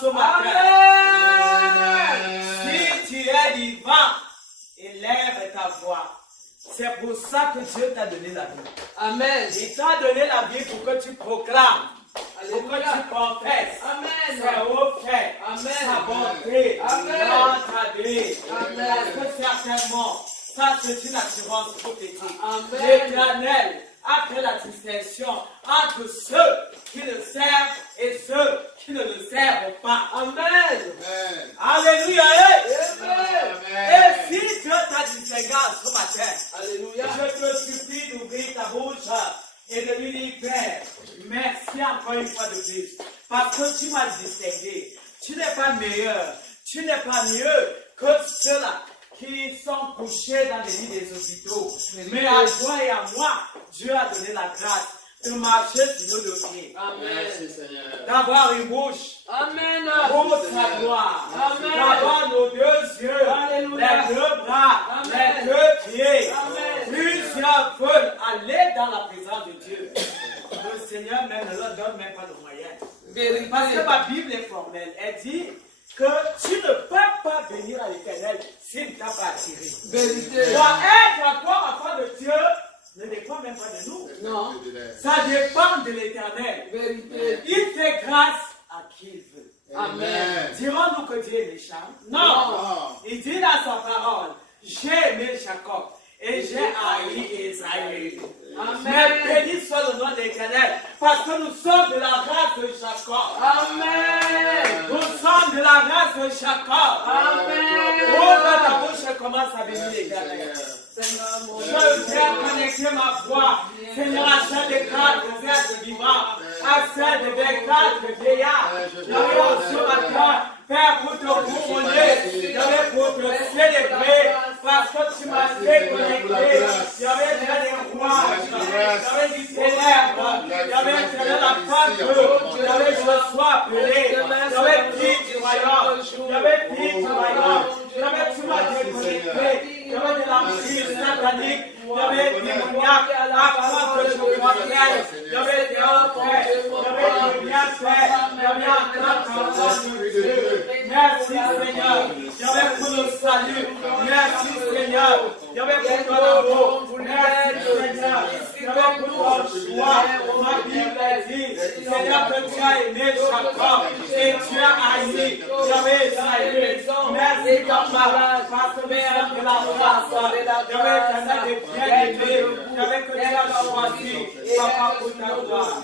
ce matin. Si tu es vivant, élève ta voix. C'est pour ça que Dieu t'a donné la vie. Amen. Il t'a donné la vie pour que tu proclames. Pour que tu confesses. Amen. C'est au fait. Amen. Sa bonté. Amen. Notre gré. Amen. Parce que certainement, ça c'est une assurance prophétique. Amen. L'Éternel a fait la distinction entre ceux qui le servent et ceux qui ne le servent pas. Amen. Alléluia. Amen. Et si Dieu t'a distingué ce matin, Alléluia. je te supplie d'ouvrir ta bouche et de lui dire, Père, merci encore une fois de plus, parce que tu m'as distingué. Tu n'es pas meilleur, tu n'es pas mieux que ceux-là qui sont couchés dans les lits des hôpitaux. Mais à toi et à moi, Dieu a donné la grâce de marcher sur nos deux pieds. Amen. D'avoir une bouche Amen. pour sa gloire. Amen. D'avoir nos deux yeux, Alléluia. les deux bras, Amen. les deux pieds. Amen. Plusieurs veulent aller dans la présence de Dieu. Le Seigneur même ne leur donne même pas de moyens. Parce que ma Bible est formelle. Elle dit que tu ne peux pas venir à l'Éternel s'il ne t'a pas attiré. Vérité. Pour être encore enfant de Dieu ne dépend même pas de nous. Non. Ça dépend de l'Éternel. Vérité. Il fait grâce à qui il veut. Amen. Dirons-nous que Dieu est méchant? Non. Il dit dans sa parole, j'ai aimé Jacob et j'ai haï Israël. Mais béni soit le nom de l'Éternel, parce que nous sommes de la race de Jacob. Amen. Nous sommes de la race de Jacob. Amen. Ouvre ta bouche et commence à bénir l'Éternel. Seigneur mon Dieu. Je viens connecter ma voix, Seigneur, à celle des quatre êtres vivants, à celle des quatre vieillards. J'avais ce matin, Père, pour te couronner, j'avais pour te célébrer, parce que tu m'as déconnecté. J'avais fait des rois, j'avais dit ténèbres, j'avais fait la femme, j'avais je sois appelé, j'avais dit du royaume, j'avais dit du royaume, j'avais tu m'as déconnecté. Il y avait de l'emprise satanique, il y avait des démoniaques, avant que je croyais, il y avait des entrées, il y avait des bienfaits, il y avait encore de Dieu. Merci Seigneur, il y avait pour le salut, merci Seigneur, il y avait pour ton amour, merci Seigneur, il y avait pour ton choix. Ma Bible dit, Seigneur, que tu as aimé Jacob et tu as haï, il y avait Israël. Merci papa, parce que Père de la j'avais un des bien-aimés, j'avais que tu as choisi, papa, pour ta gloire.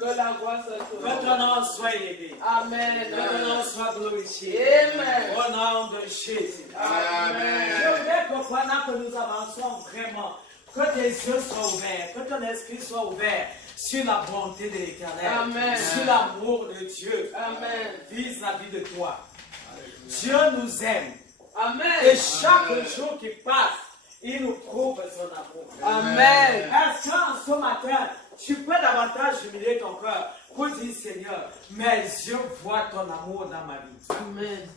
Que la gloire soit Que ton nom soit élevé. Amen. Que ton nom soit glorifié. Amen. Au nom de Jésus. Amen. Je voudrais que pendant que nous avançons vraiment, que tes yeux soient ouverts, que ton esprit soit ouvert sur la bonté de l'Éternel, Amen. sur l'amour de Dieu Amen. vis-à-vis de toi. Dieu nous aime. Amen. Et chaque jour qui passe, il nous prouve son amour. Amen. Est-ce qu'en ce matin, tu peux davantage humilier ton cœur pour dire, Seigneur, mes yeux voient ton amour dans ma vie. Amen.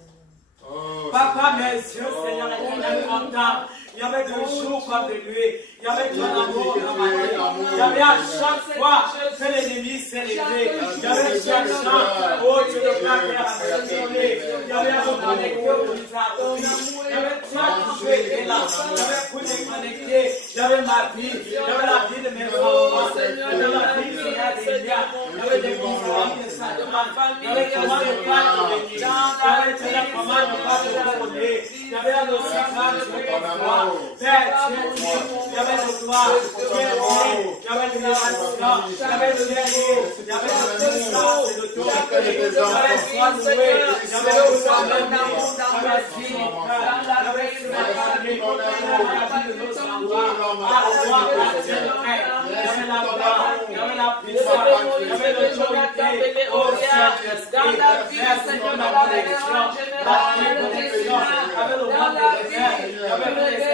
Papa, mes yeux, Seigneur, étaient contents. Il y avait des jours comme de nuit. Il y avait ton amour dans ma vie. Il y avait à chaque fois que l'ennemi s'est levé. Il y avait chaque chant. Oh, tu ne peux pas faire à me donner. Il y avait à me connecter au visage. Il y avait chaque jeu et là. Il y avait pour déconnecter. Il y avait ma vie. Il y avait la vie de mes enfants. Il y avait la vie de mes liens. Il y avait des bons amis de sa famille. Il y avait comment ne pas te bénir. Il y avait comment ne pas te couronner. Il y avait le sacrage de ton foi. Père, tu es Dieu. Il y avait le droit. Tu es Dieu. Il y avait l'élévation. Il y avait le dernier. Il y avait le puissance et l'autorité. Il y avait soin loué. Il y avait le soin de l'amour dans la vie. Il y avait la famille. Il y avait la vie de nos enfants. À toi, Dieu le Père. Il y avait la gloire. Il y avait la puissance. Il y avait l'autorité. Oh Saint-Esprit. Merci pour la connexion. La connexion. Avec le monde de Dieu. Avec les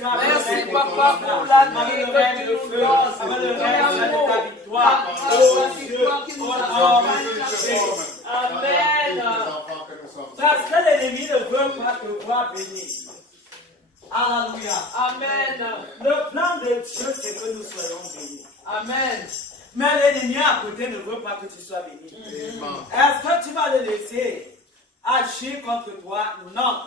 merci papa pour la vie que tu nous donnes, ta victoire, Amen. Parce que l'ennemi ne veut pas te voir béni. Alléluia. Amen. Le plan de Dieu, c'est que nous soyons bénis. Amen. Mais l'ennemi à côté ne veut pas que tu sois béni. Est-ce que tu vas le laisser agir contre toi? Non.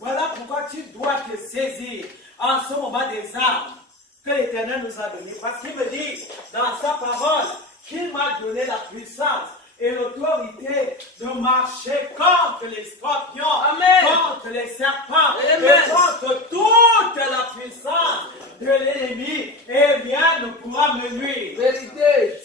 Voilà pourquoi tu dois te saisir en ce moment des armes que l'Éternel nous a données. Parce qu'il me dit dans sa parole qu'il m'a donné la puissance et l'autorité de marcher contre les scorpions, contre les serpents, et contre toute la puissance de l'ennemi, et rien ne pourra me nuire.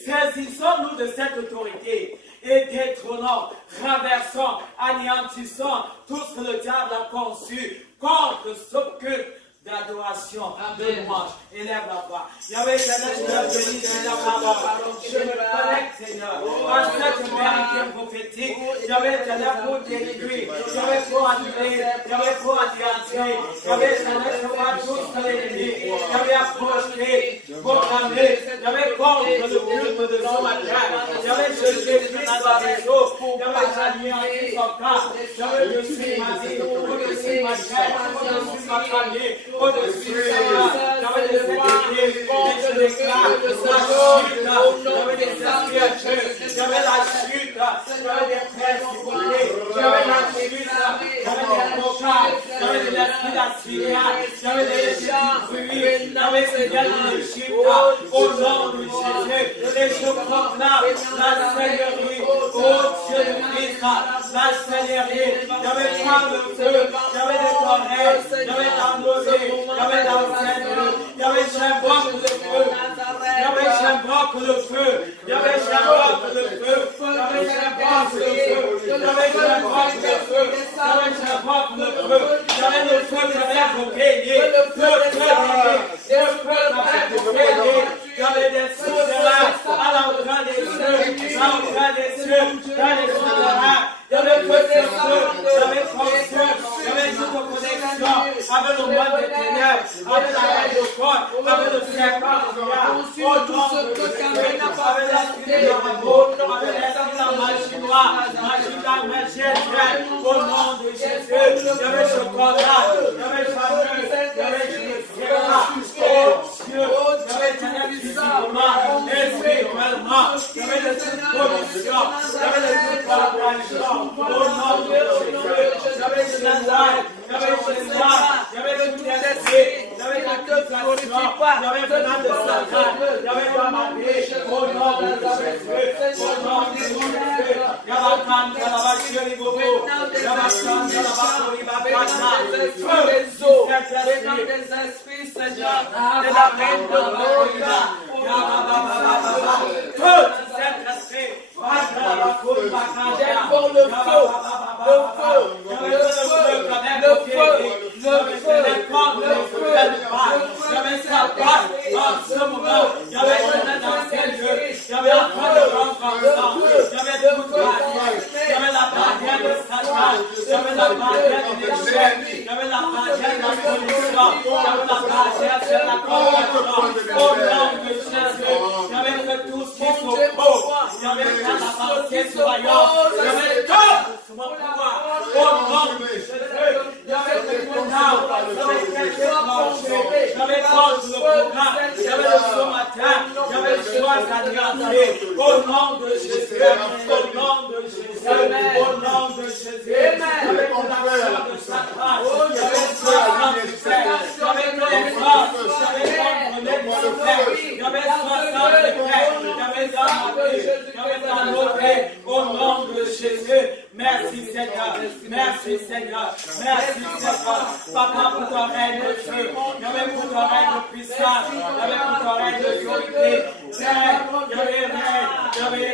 Saisissons-nous de cette autorité et détrônons, renversons, anéantissons tout ce que le diable a conçu contre ce culte d'adoration, de louange. Élève la voix. Yahweh éternel, je te bénis de ta parole. Je me connecte, Seigneur, à cette vérité prophétique. Yahweh éternel, pour détruire, Yahweh pour annuler, Yahweh pour anéantir. Yahweh éternel, je vois tout ce que l'ennemi, Yahweh a projeté, programmé, Yahweh contre le culte de son matin. Yahweh, je détruis sa réseau. Yahweh, j'anéantis son corps. Yahweh, je suis ma vie, je suis ma chair, je suis ma famille. Au-dessus, Seigneur, j'avais des églises, je déclare la chute, j'avais des aspirateurs, j'avais la chute, j'avais des principautés, j'avais la chute, j'avais des avocats, j'avais de l'esprit d'Assyria, j'avais des esprits, j'avais des chutes, au nom de Jésus, et je proclame la Seigneurie, au Dieu de Christ, la Seigneurie, j'avais pas le feu, j'avais des oreilles, j'avais l'enlevé, j'avais l'enseignement, j'avais j'invoque le feu, j'avais j'invoque le feu, j'avais j'invoque le feu, j'avais j'invoque le feu, j'avais j'invoque le feu, j'avais j'invoque le feu, j'avais le feu qui avait invoqué, le feu j'avais des souterrains à l'entrée des cieux, à l'entrée des cieux, dans les souterrains, j'avais fait des feux, j'avais conçu, j'avais toute connexion avec le monde des ténèbres, avec la reine de corps, avec le serpent, au nom de Jésus, avec l'esprit de l'amour, avec l'esprit de la magie noire, magie d'âme, magie éternelle, au nom de Jésus, j'avais ce condamne, j'avais chanteuse, j'avais le Seigneur, oh Dieu, j'avais ténèbres physiquement, spirituellement, j'avais de toute pollution, j'avais de toute collaboration, au nom de Jésus, j'avais de la joie, j'avais de la j'avais de tout esprit, j'avais de l'accusation, j'avais venant de Satan, j'avais de la magie, au nom de Jésus, au nom de Jésus, Yabakam, Yabashir, Ibobo, Yabakam, Yabakam, Yabakam, des esprits, Seigneur, de la reine de gloire, tout cet esprit, j'invoque le feu, j'avais sa part en ce moment, j'avais dans ces lieux, j'avais un point de rencontre, j'avais de j'avais la barrière de Satan, j'avais la barrière de l'échec, j'avais la barrière de la pollution, j'avais la barrière de la corruption, au nom de Jésus, j'avais fait tout ce qu'il faut, j'avais fait la pensée soyante, j'avais tout sur mon pouvoir, au nom de Jésus, j'avais fait tout l'arbre, j'avais fait tout plancher, j'avais contre le programme, j'avais le ce matin, j'avais le choix d'anéantir, au nom de Jésus, au nom de Jésus, au nom de Jésus, j'avais l'action de Satan, j'avais le choix d'antifer, j'avais les forces, j'avais contre les morts, j'avais 60 secrets, j'avais dans ma vie, j'avais dans l'autre, au nom de Jésus. Merci Seigneur, merci Seigneur, merci Seigneur, Papa pour ton règne de feu, j'avais pour ton règne de puissance, j'avais pour ton règne d'autorité, j'avais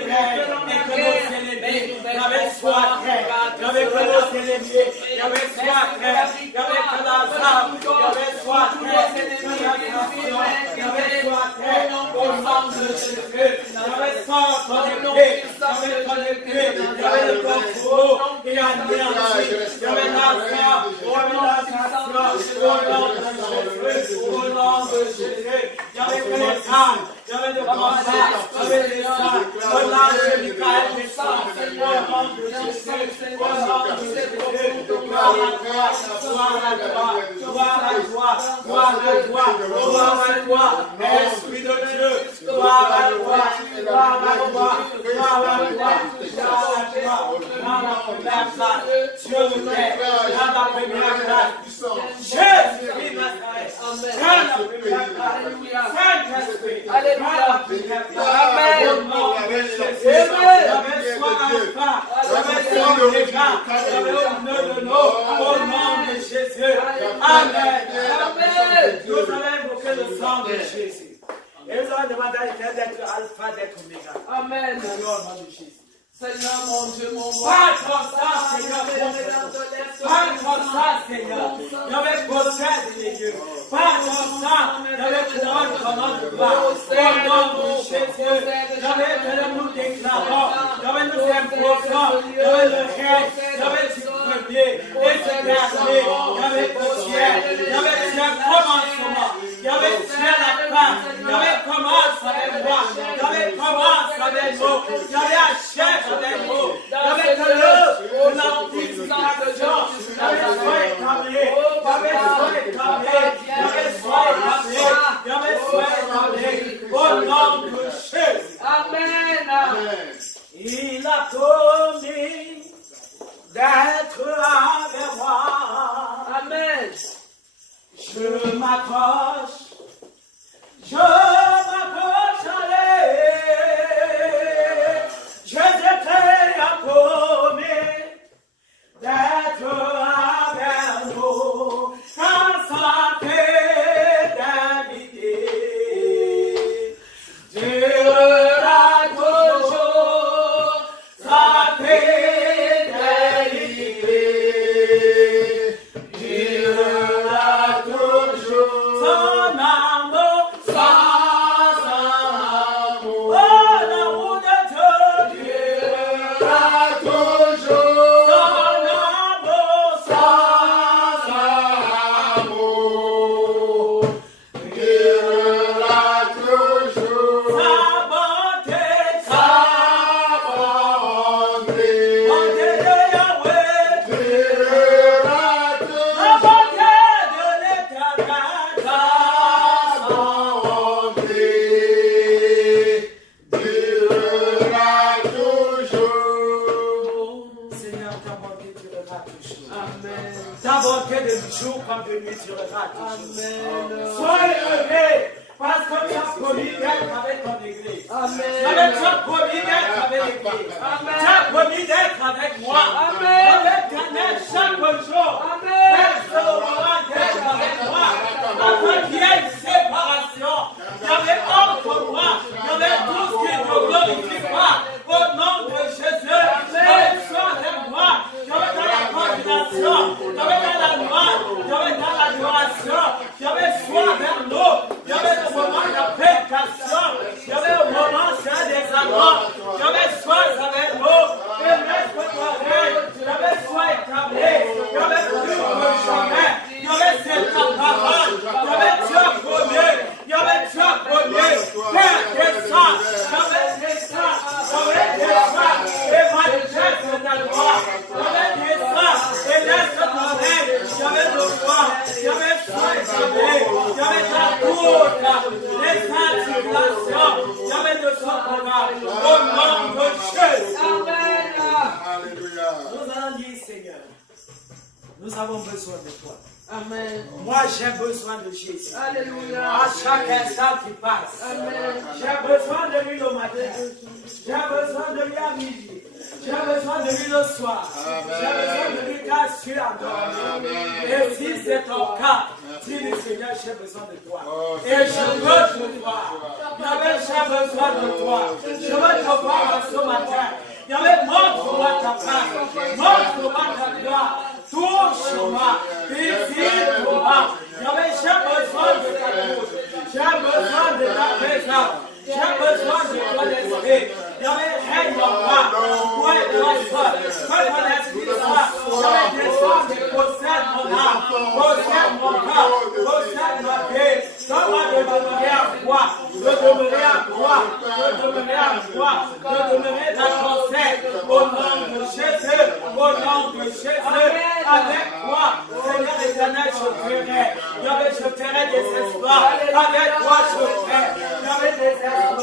règne, et que nos ennemis, j'avais soit terre, j'avais que nos ennemis, j'avais soit terre, j'avais que la femme, j'avais soit terre, j'avais soit terre, au nom de Jésus, j'avais sans ton épée, j'avais ton épée, j'avais le contrôle. Et à l'énergie, j'avais la foi, j'avais la station, au nom de Jésus, j'avais que les âmes, j'avais le combat, j'avais les âmes, au nom de Michael, les âmes, au nom de Jésus, au nom de Jésus, gloire à toi, gloire à toi, gloire à toi, gloire à toi, gloire à toi, Esprit de Dieu, Nous allons invoquer le sang de Jésus. Et nous allons demander à l'Éternel d'être alpha, d'être oméga. Amen. Au nom de Jésus. Seigneur, mon Dieu, mon roi. Pas comme ça, Seigneur. Pas comme ça, Seigneur. J'avais possède les dieux. Pas comme ça. J'avais couronne comment de gloire. Au nom de Jésus. J'avais nous déclarons. J'avais nous imposons. J'avais le reste. J'avais du premier. Et du dernier. J'avais le ciel. J'avais le commencement. J'avais ciel la fin. J'avais commence avec moi. J'avais commence avec nous. J'avais achève avec nous. J'avais que l'œuvre de la purification. J'avais soin établi. J'avais soin établi. J'avais soin établi. J'avais soin établi. Au nom de Jésus. Amen. Il a promis d'être avec moi. Amen. Je m'accroche. Je m'accroche à lui. Je t'ai promis d'être avec nous quand sa fidélité durera toujours, sa fidélité durera toujours, son amour, son amour, oh l'amour de Dieu durera toujours, son amour, son amour durera toujours, sa bonté de Yahweh durera toujours, la bonté de l'Éternel, sa bonté durera toujours. Seigneur, ta bonté durera toujours. Amen. Ta bonté de jour comme de nuit durera toujours. Amen. Soyez heureux parce que tu as promis d'être avec ton église. Amen. Tu as promis d'être avec l'église. Amen. Tu as promis d'être avec moi. Amen. Avec Canel chaque jour. Amen. Reste au moment d'être avec moi. Afin qu'il y ait une séparation. Il y avait entre moi. Il y avait tout ce qui ne te glorifie pas. Au nom de Jésus. Il y avait soin de moi. Il y avait dans la coordination. Il y avait dans la loi. Il y avait dans l'adoration. Il y avait soin vers nous. Il y avait le moment de prédication. Il y avait le moment des amours. Il y avait soin avec nous. Et reste correct. Il y avait soin établi. Il y avait plus que jamais. Il y avait cette parole. Il y avait Dieu premier. Il y avait Dieu premier. Père des saints. Il y avait des saints. Il y avait des saints. Et manifeste ta gloire. Il y avait des saints. Et laisse ton règne. Il y avait le roi. Il y avait soin établi. Il y avait la route. Les saints tribulations. Il y avait de son programme. Au nom de Jésus. Amen. Nous allons dire, Seigneur, nous avons besoin de toi. Amen. Moi, j'ai besoin de Jésus. Alléluia. À chaque instant qui passe. Amen. J'ai besoin de lui le matin. J'ai besoin de lui à midi. J'ai besoin de lui le soir. J'ai besoin de lui quand je suis endormi. Et si c'est ton cas, dis-lui, Seigneur, j'ai besoin de toi. Et je veux te voir. Yahweh, j'ai besoin de toi. Je veux te voir ce matin. Yahweh, montre-moi ta face. Montre-moi ta gloire. Touche-moi. Visite-moi. Yahweh, j'ai besoin de ta bouche. J'ai besoin de ta présence. J'ai besoin de ton esprit. Yahweh, règne en moi. Toi et toi seul. Que ton esprit soit. Yahweh, descend et possède mon âme. Possède mon cœur. Possède ma vie. Donne-moi de demeurer à toi. De demeurer à toi. De demeurer à toi. De demeurer dans ton sein. Au nom de Jésus. Au nom de Jésus. Avec toi, Seigneur éternel, je ferai. Yahweh, je ferai des espoirs. Avec toi, je ferai. Yahweh, des espoirs.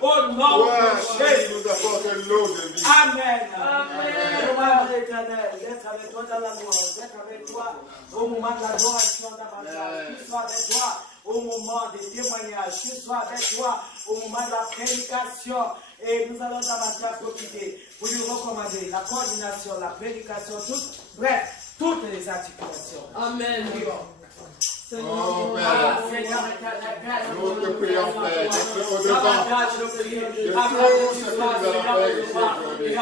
Au nom de Jésus. Amen. Amen. L'éternel, d'être avec toi dans la gloire, d'être avec toi au moment de l'adoration davantage, qu'il soit avec toi au moment des témoignages, qu'il soit avec toi au moment de la prédication. Et nous allons davantage profiter pour lui recommander la coordination, la prédication, toutes les articulations. Amen. Oh Père, nous te prions Père, au devant de tout ce que nous allons faire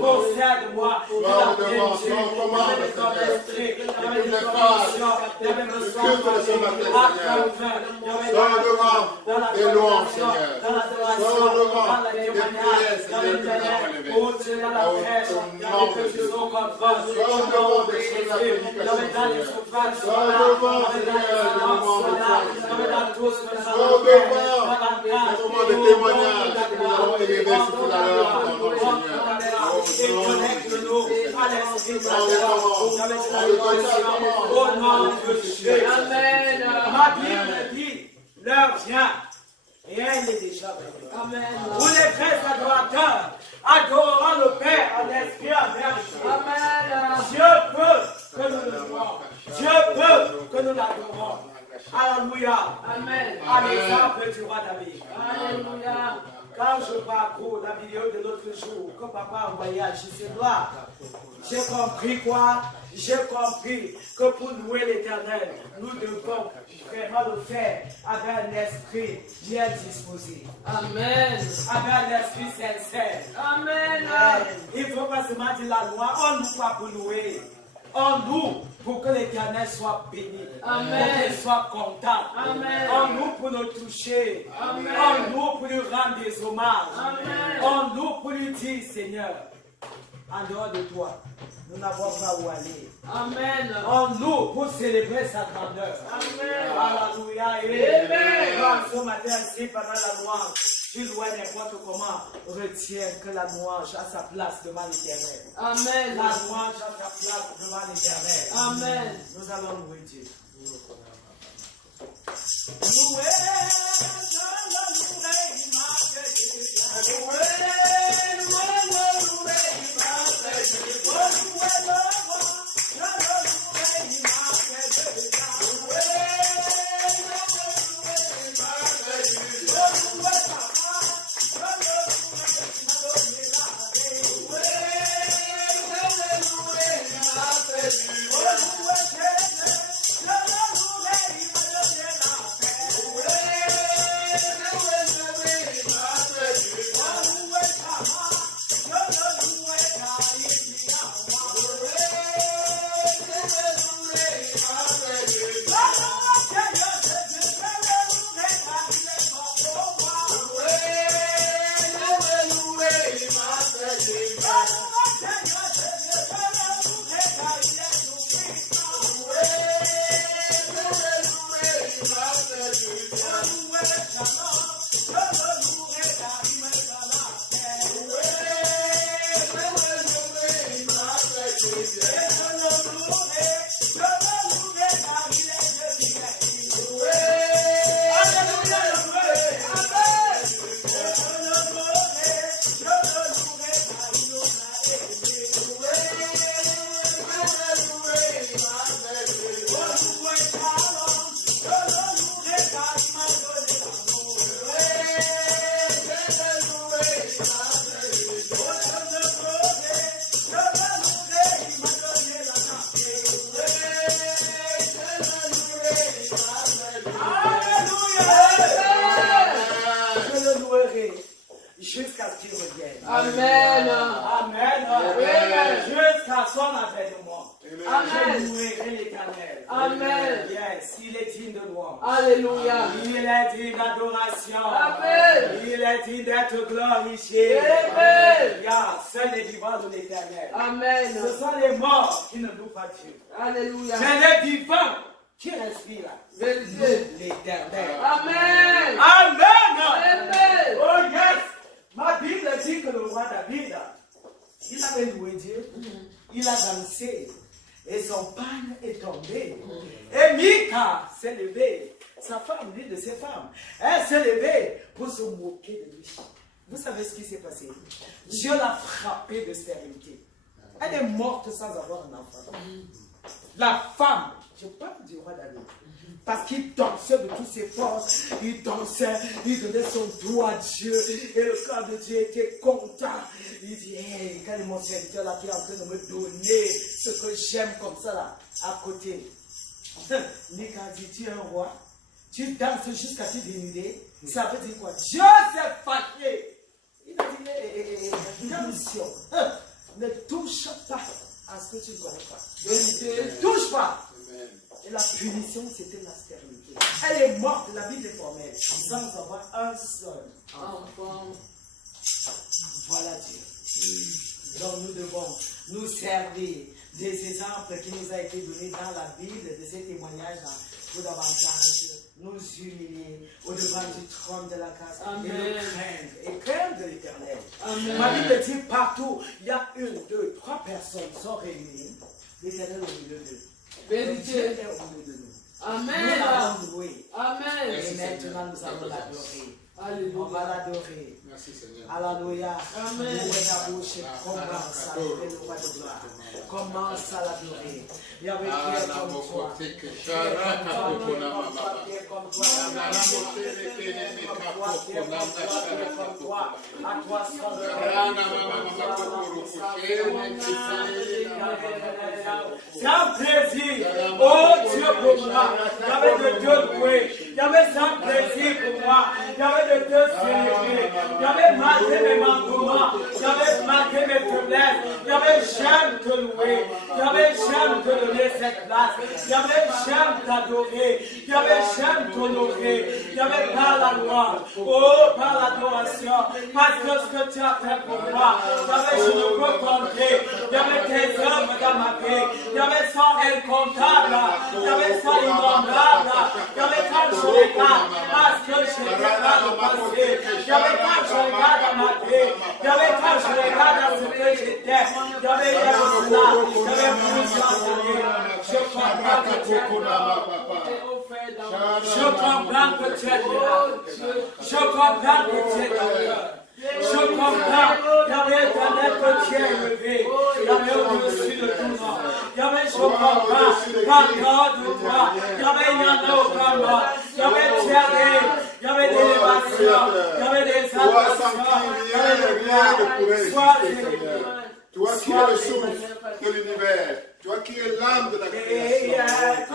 concerne-moi, au devant, sois commande Seigneur, de toutes les phases, de culte de ce matin Seigneur, sois au devant des louanges Seigneur, sois au devant des prières Seigneur que nous avons élevées, au nom de Jésus, sois au devant des choses à prédication Seigneur, sois au devant Seigneur, des moments de foi, sois au devant des moments de témoignage que nous allons élever tout à l'heure dans notre Seigneur. Au nom de Jésus. Amen. Ma Bible dit, l'heure vient et elle est déjà venue. Amen. Vous les vrais adorateurs adoreront le Père en esprit et en vérité. Amen. Dieu peut que nous le voyons. Dieu peut que nous l'adorons. Alléluia. Amen. À l'exemple du roi David. Alléluia. Quand je parcours la vidéo de l'autre jour, que papa a envoyé à Gisèle, j'ai compris quoi? J'ai compris que pour louer l'Éternel, nous devons vraiment le faire avec un esprit bien disposé. Amen. Avec un esprit sincère. Amen. Il ne faut pas se mettre la loi, on nous pas pour louer. En nous, pour que l'Éternel soit béni. Amen. Pour qu'il soit content. Amen. En nous, pour nous toucher. Amen. En nous, pour lui rendre des hommages. Amen. En nous, pour lui dire, Seigneur, en dehors de toi, nous n'avons pas où aller. Amen. En nous, pour célébrer sa grandeur. Amen. Alléluia. Amen. Ce matin, ici, pendant la louange, tu dois n'importe comment, retiens que la louange a sa place devant l'Éternel. Amen. La louange a sa place devant l'Éternel. Amen. Nous allons louer Dieu. Louer, jusqu'à ce qu'il revienne. Amen. Amen. Amen. Jusqu'à son avènement. Amen. Je louerai l'Éternel. Amen. Yes, il est digne de louange. Alléluia. Il est digne d'adoration. Amen. Il est digne d'être glorifié. Amen. Seul les vivants de l'Éternel. Amen. Ce sont les morts qui ne louent pas Dieu. Alléluia. Mais les vivants qui respirent l'Éternel. Amen. Amen. Amen. Oh yes. Ma Bible dit que le roi David, il avait loué Dieu, il a dansé, et son pagne est tombé. Et Mika s'est levée, sa femme, l'une de ses femmes, elle s'est levée pour se moquer de lui. Vous savez ce qui s'est passé? Dieu l'a frappée de stérilité. Elle est morte sans avoir un enfant. La femme, je parle du roi David, parce qu'il dansait de toutes ses forces, il dansait, il donnait son doigt à Dieu, et le cœur de Dieu était content. Il dit, hey, quel est mon serviteur là qui est en train de me donner ce que j'aime comme ça là, à côté. Mika dit, tu es un roi, tu danses jusqu'à te dénuder, ça veut dire quoi? Dieu s'est fâché. Il a dit, attention, ne touche pas à ce que tu ne connais pas. Ne touche pas. Et la punition, c'était la stérilité. Elle est morte, la Bible est formelle, sans avoir un seul enfant. Voilà Dieu. Donc nous devons nous servir des exemples qui nous ont été donnés dans la Bible, de ces témoignages-là, pour davantage nous humilier au-devant du trône de la grâce et craindre l'Éternel. Ma Bible dit partout, il y a 1, 2, 3 personnes sont réunies, l'Éternel au milieu d'eux. Dieu est au milieu de nous. Amen. Nous l'avons loué. Amen. Et maintenant nous allons l'adorer. On va l'adorer. Merci Seigneur. Alléluia. Amen. Ouvrez ta bouche et commence à adorer le roi de gloire. Commence à l'adorer. Il y avait qui est comme toi. À toi c'est un plaisir. Oh Dieu pour moi. Il y avait de Dieu louer. Il y avait un plaisir pour moi. Il y avait de Dieu célébrer. Il y avait malgré mes manquements. Il y avait malgré mes faiblesses. Il y avait j'aime te louer. Il y avait j'aime te donner cette place. Il y avait j'aime t'adorer. Il y avait j'aime t'honorer. Il y avait par la loi. Oh, par l'adoration. Parce que ce que tu as fait pour moi. Il y avait je ne peux compter. Il y avait tes œuvres dans ma vie. Il y avait ça incontable. Il y avait ça inondable. Il y avait quand je regarde. Parce que je regarde le passé. Il y avait quand je regarde à ma vie. Il y avait quand je regarde à ce que j'étais. Il y avait cela. Il y avait plusieurs années. Je comprends que tu es là. Je comprends que tu es là. Je comprends que tu es là. Je comprends, il y avait Éternel que tu es élevé, il y avait au-dessus de tout monde. Il y avait, je comprends, par cœur de toi, il y avait, il n'y en a aucun mort. Il y avait Thierry, il y avait des élévations, il y avait des adorations, il y avait des gloires. Sois élevé. Toi qui es le souffle de l'univers, toi qui es l'âme de la création.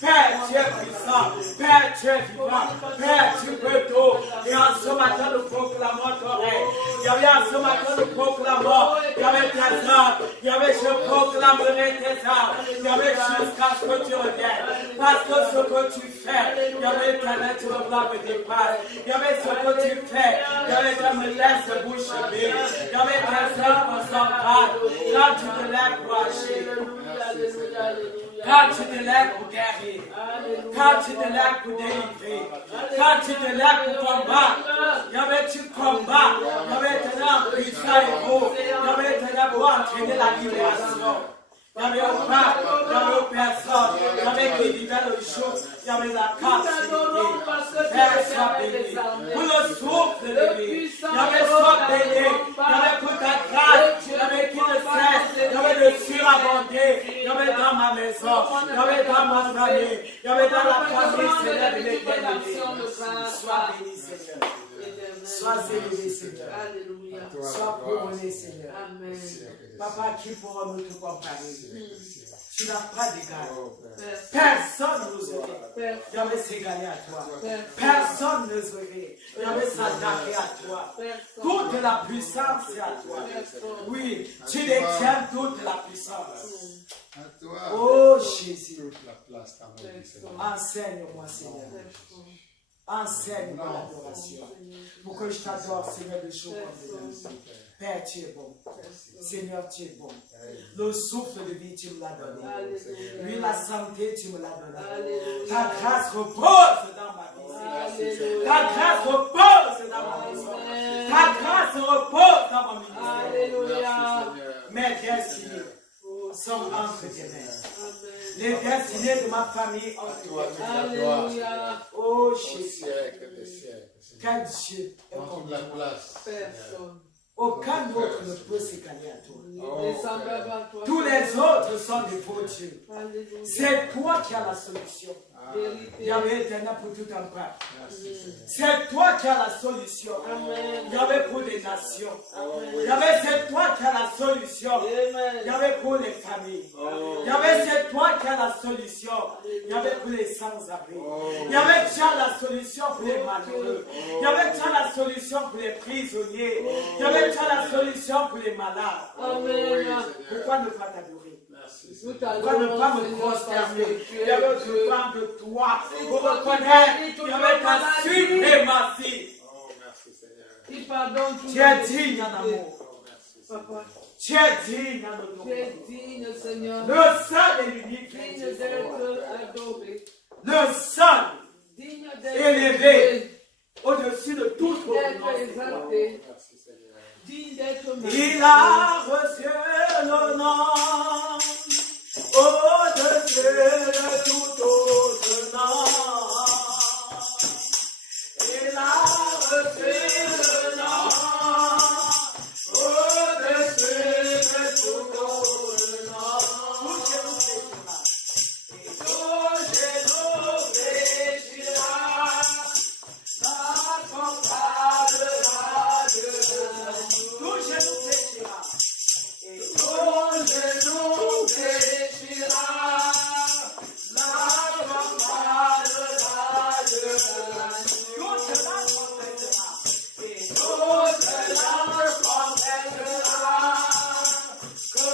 Père, tu es puissant. Père, tu es vivant. Père, tu peux tout. Et en ce matin, nous proclamons ton règne. Yahweh, en ce matin, nous proclamons. Yahweh, tes âmes. Yahweh, je proclamerai tes âmes. Yahweh, jusqu'à ce que tu reviennes. Parce que ce que tu fais, Yahweh, éternel, tu ne me dépasse. Yahweh, ce que tu fais, Yahweh, tu me laisses bouche bée. Yahweh, tes œuvres sont grandes. Quand tu te lèves pour agir. Quand tu te lèves pour guérir, quand tu te lèves pour délivrer, quand tu te lèves pour combattre, Yahweh, tu combats, Yahweh, tu es un puissant héros, Yahweh, tu es pour entraîner la libération. Yahweh, au pas, Yahweh, aux personnes, Yahweh, qui vivait le jour, Yahweh, la captivité. Père, sois béni. Pour le souffle de vie, Yahweh, sois béni. Yahweh, pour ta grâce, Yahweh, qui ne cesse, Yahweh, de surabonder, Yahweh, dans ma maison, Yahweh, dans ma famille, Yahweh, dans la famille, Seigneur, de l'éternité. Sois béni, Seigneur. Sois élevé, Seigneur. Sois couronné, Seigneur. Papa, qui pourra nous te comparer? Tu n'as pas d'égal. Personne n'oserait. Yahweh s'égaler à toi. Personne n'oserait. Yahweh s'attaquer à toi. Toute la puissance est à toi. Oui, tu détiens toute la puissance. Oh Jésus. Enseigne-moi, Seigneur. Enseigne-moi l'adoration. Pour que je t'adore, Seigneur, de jour comme de nuit. Père, tu es bon. Seigneur, tu es bon. Le souffle de vie, tu me l'as donné. Oui, la santé, tu me l'as donné. Ta grâce repose dans ma vie. Ta grâce repose dans ma maison. Ta grâce repose dans mon ministère. Mes destinées sont entre tes mains. Les destinées de ma famille entre tes mains. Oh Jésus. Quel Dieu est comme toi. Aucun autre ne peut s'égaler à toi. Tous les autres sont des faux dieux. C'est toi qui as la solution. Yahweh éternel pour tout un peuple. C'est toi qui as la solution. Yahweh pour les nations. Yahweh, c'est toi qui as la solution. Yahweh pour les familles. Yahweh, c'est toi qui as la solution. Yahweh pour les sans-abri. Yahweh, tu as la solution pour les malheureux. Yahweh, tu as la solution pour les prisonniers. Yahweh, tu as la solution pour les malades. Pourquoi ne pas t'adorer? Pourquoi ne pas me prosterner? Yahweh, je parle de toi pour reconnaître Yahweh ta suprématie. Tu es digne en amour. Tu es digne en honneur. Le seul et l'unique. Le seul élevé au-dessus de toute autre. Il a reçu le nom au-dessus de tout autre nom. Il a reçu le nom au-dessus de tout autre nom. Touchez-nous, fléchira, la comparera de touchez-nous, fléchira. Et touchez-nous, fléchira, la comparera de toute la confessera. Et toute la confessera que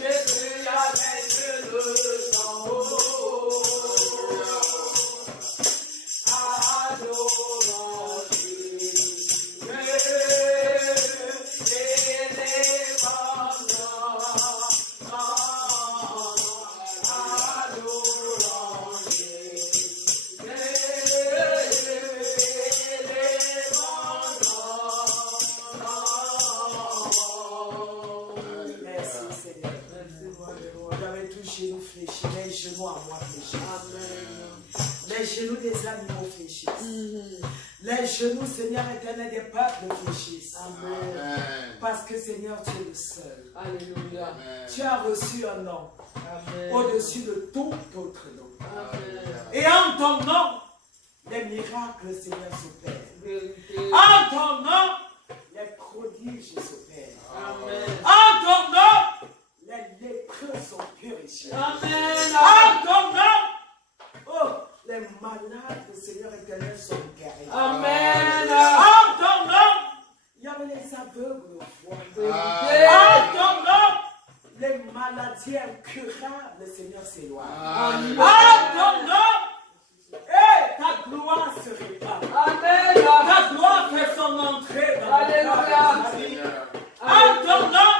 Jésus a vaincu le tombeau. Adorons Jésus, élévons adorons Jésus, merci Seigneur. J'avais touché nous fléchis, les genoux à moi fléchissent. Les genoux des animaux fléchissent. Les genoux, Seigneur éternel, des peuples fléchissent. Amen. Parce que Seigneur, tu es le seul. Alléluia. Tu as reçu un nom au-dessus de tout autre nom. Amen. Et en ton nom, les miracles, Seigneur, s'opèrent. Vérité. En ton nom, les prodiges s'opèrent. Amen. En ton nom, les lépreux sont purifiés. Amen. En ton nom, oh, les malades, Seigneur éternel, sont guéris. Amen. Ta gloire fait son entrée dans notre vie. En ton nom,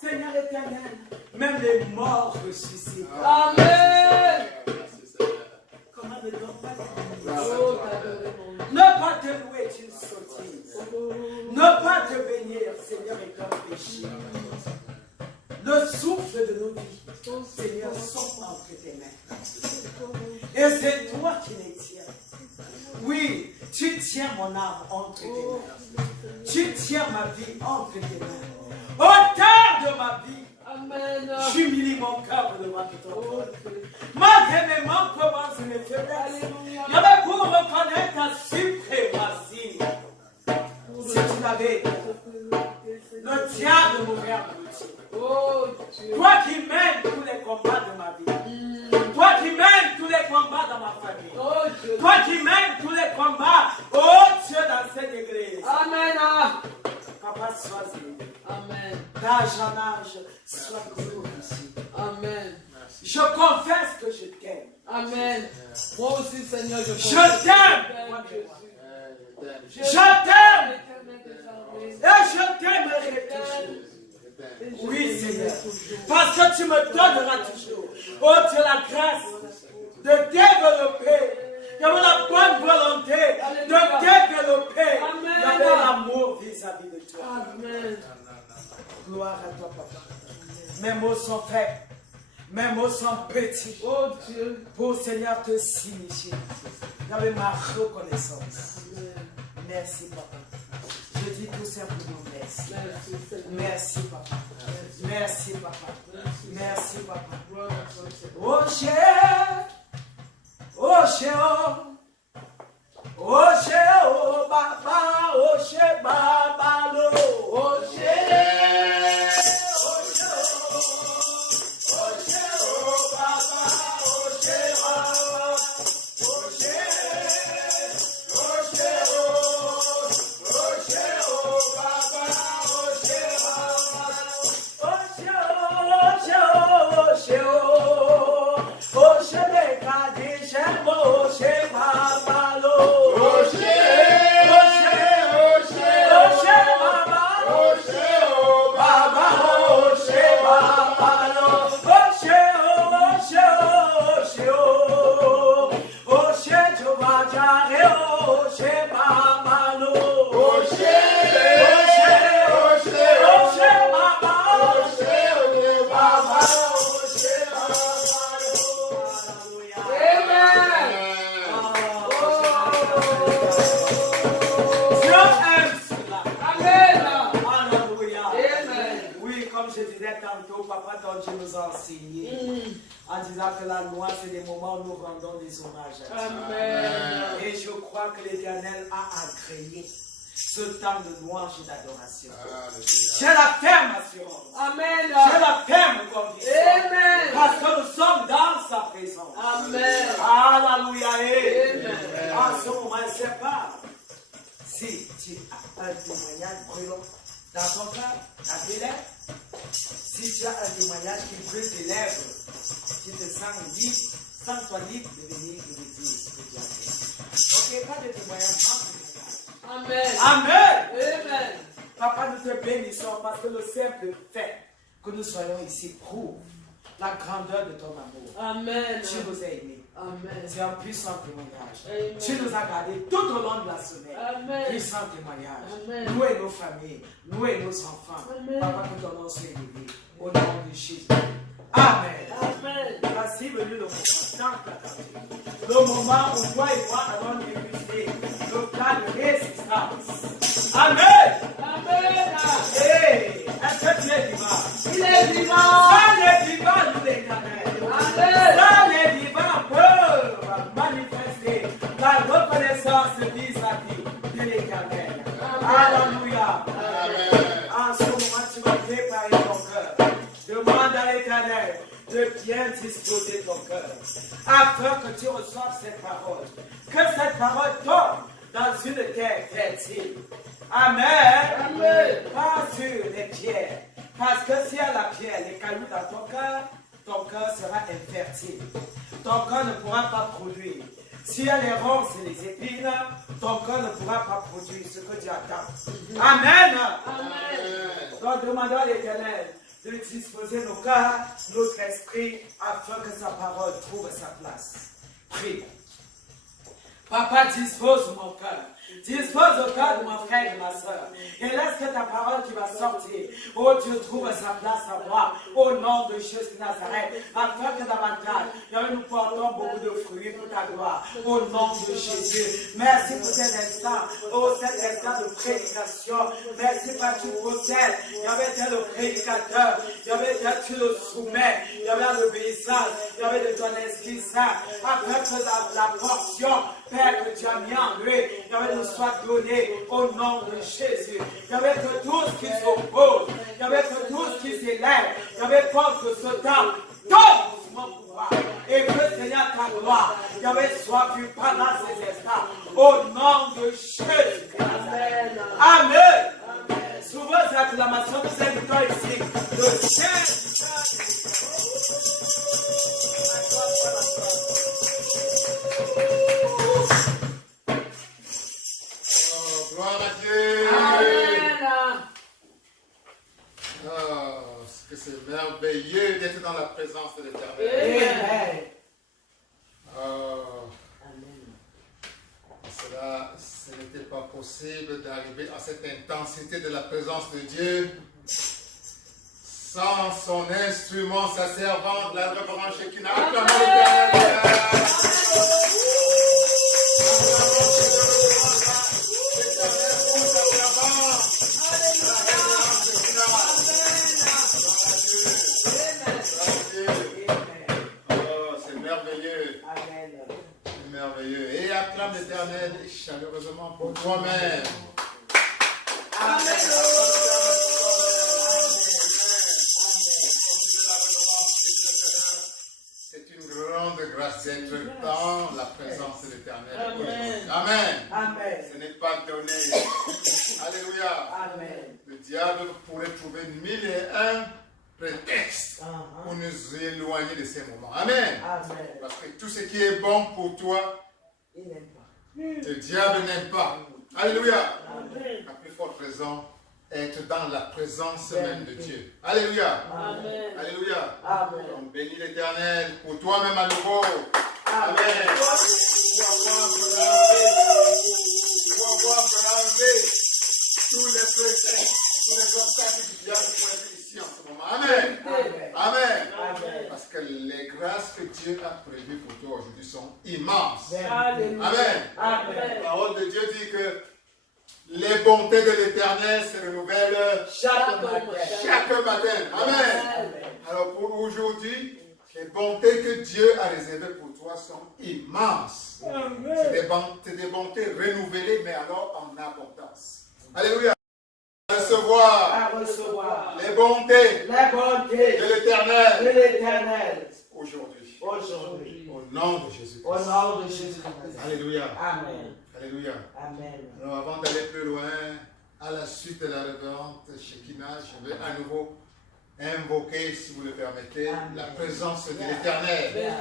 Seigneur éternel, même les morts ressuscitent. Amen. Comment ne donc pas ne pas te louer est une sottise. Ne pas te bénir, Seigneur, est un péché. Le souffle de nos vies, Seigneur, sont entre tes mains. Et c'est toi qui les tiens. Oui, tu tiens mon âme entre tes mains. Tu tiens ma vie entre tes mains. Au terme de ma vie, Amen. j'humilie mon cœur devant ton trône. Malgré mes manquements et mes faiblesses, je vais pour reconnaître ta suprématie. Si tu l'avais, le diable m'aurait abouti. Toi qui mènes tous les combats de ma vie. Toi qui mènes tous les combats dans ma famille. Toi qui mènes tous les combats, oh Dieu, dans cette église. Amen. Papa, sois élevé. Amen. D'âge en âge, sois glorifié. Amen. Je confesse que je t'aime. Amen. Moi aussi, Seigneur, je t'aime. Je t'aime. Et je t'aimerai toujours. Oui, Seigneur. Parce que tu me donneras toujours. Oh Dieu, la grâce de développer, de la bonne volonté, de développer l'amour vis-à-vis de toi. Amen. Gloire à toi, papa. Mes mots sont faibles. Mes mots sont petits. Oh Dieu. Pour Seigneur te signifier. J'avais ma reconnaissance. Merci, papa. Je dis tout simplement merci. Merci, papa. Merci, papa. Merci, papa. Oh, cher. Oh, cher. Oh, cher. Oh, papa. Oh, cher. Baba. Oh, cher. En disant que la loi, c'est des moments où nous rendons des hommages à Dieu. Amen. Et je crois que l'Éternel a agréé ce temps de louange et d'adoration. J'ai la ferme assurance. Amen. J'ai la ferme conviction. Amen. Parce que nous sommes dans sa présence. Amen. Alléluia. Amen. En ce moment, je ne sais pas si tu as un témoignage brûlant dans ton cœur, dans tes lèvres. Si tu as un témoignage qui brûle tes lèvres, tu te sens libre, sens-toi libre de venir et de dire ce que tu as fait. Ok, pas de témoignage, sans témoignage. Amen. Amen. Amen. Papa, nous te bénissons parce que le simple fait que nous soyons ici prouve la grandeur de ton amour. Amen. Tu nous as aimés. Amen. C'est un puissant témoignage. Amen. Tu nous as gardés tout au long de la semaine. Amen. Puissant témoignage. Amen. Nous et nos familles, nous et nos enfants. Amen. Papa, que ton nom soit élevé. Au nom de Jésus. Amen. Amen. Voici venu le moment tant attendu. Le moment où toi et moi avons dégusté le plat de résistance. Amen. Amen. Hey, est-ce que tu es vivant? Il est vivant. Ça les vivants, nous les connaissons. Amen. Ça les vivants peuvent manifester la reconnaissance vis-à-vis de l'Éternel. Alléluia. En ce moment, tu vas préparer ton cœur. Demande à l'Éternel de bien disposer ton cœur afin que tu reçoives cette parole. Que cette parole tombe dans une terre fertile. Amen. Amen. Pas sur les pierres. Parce que s'il y a la pierre, les cailloux dans ton cœur sera infertile. Ton cœur ne pourra pas produire. Si elle est rose et les épines, ton corps ne pourra pas produire ce que Dieu attend. Amen. Donc demandons à l'Éternel de disposer nos cœurs, notre esprit, afin que sa parole trouve sa place. Prie. Papa, dispose mon cœur. Dispose au cœur de mon frère et de ma soeur. Et laisse que ta parole qui va sortir, oh Dieu, trouve sa place à moi, au nom de Jésus de Nazareth, afin que davantage, nous portons beaucoup de fruits pour ta gloire, au nom de Jésus. Merci pour cet instant, oh cet instant de prédication. Merci parce que tu protèges. Il y avait le prédicateur, il y avait tu le soumets, il y avait l'obéissance, il y avait de ton esprit saint, afin que la portion, Père, que tu as mis en lui, il y avait nous soit donné au nom de Jésus. Il y avait que tout ce qui s'oppose, il y avait que tout ce qui s'élève, il y avait contre ce temps, donne mon pouvoir. Et que Seigneur ta gloire, il y avait soit vu pendant ces instants, au nom de Jésus. Amen. Amen. Souvent, cette acclamation, nous invitons ici le Jésus. Gloire à Dieu. Amen. Oh, que c'est merveilleux d'être dans la présence de l'Éternel. Oh, cela, ce n'était pas possible d'arriver à cette intensité de la présence de Dieu sans son instrument, sa servante, la révérende Shekinah. Acclamons l'Éternel. Et acclame l'Éternel chaleureusement pour toi-même. Amen. C'est une grande grâce d'être dans la présence de l'Éternel. Amen. Amen. Ce n'est pas donné. Alléluia. Amen. Le diable pourrait trouver 1001 prétexte pour nous éloigner de ces moments. Amen. Amen. Parce que tout ce qui est bon pour toi, il n'aime pas. Le diable n'aime pas. Alléluia. Amen. À plus forte raison, être dans la présence même de Dieu. Alléluia. Amen. Alléluia. Amen. On bénit l'Éternel pour toi-même à nouveau. Amen. Pour avoir enlevé tous les prétextes, tous les obstacles du diable pour être ici en ce moment. Amen. Amen. Amen. Amen. Parce que les grâces que Dieu a prévues pour toi aujourd'hui sont immenses. Amen. Amen. La parole de Dieu dit que les bontés de l'Éternel se renouvellent chaque matin. Amen. Alors pour aujourd'hui, les bontés que Dieu a réservées pour toi sont immenses. C'est des bontés renouvelées, mais alors en abondance. Alléluia. Recevoir les bontés de l'Éternel aujourd'hui. Au nom de Jésus-Christ. Alléluia. Amen. Alléluia. Amen. Alors avant d'aller plus loin, à la suite de la révérende Shekinah, je vais à nouveau invoquer, si vous le permettez, Amen, la présence de l'Éternel,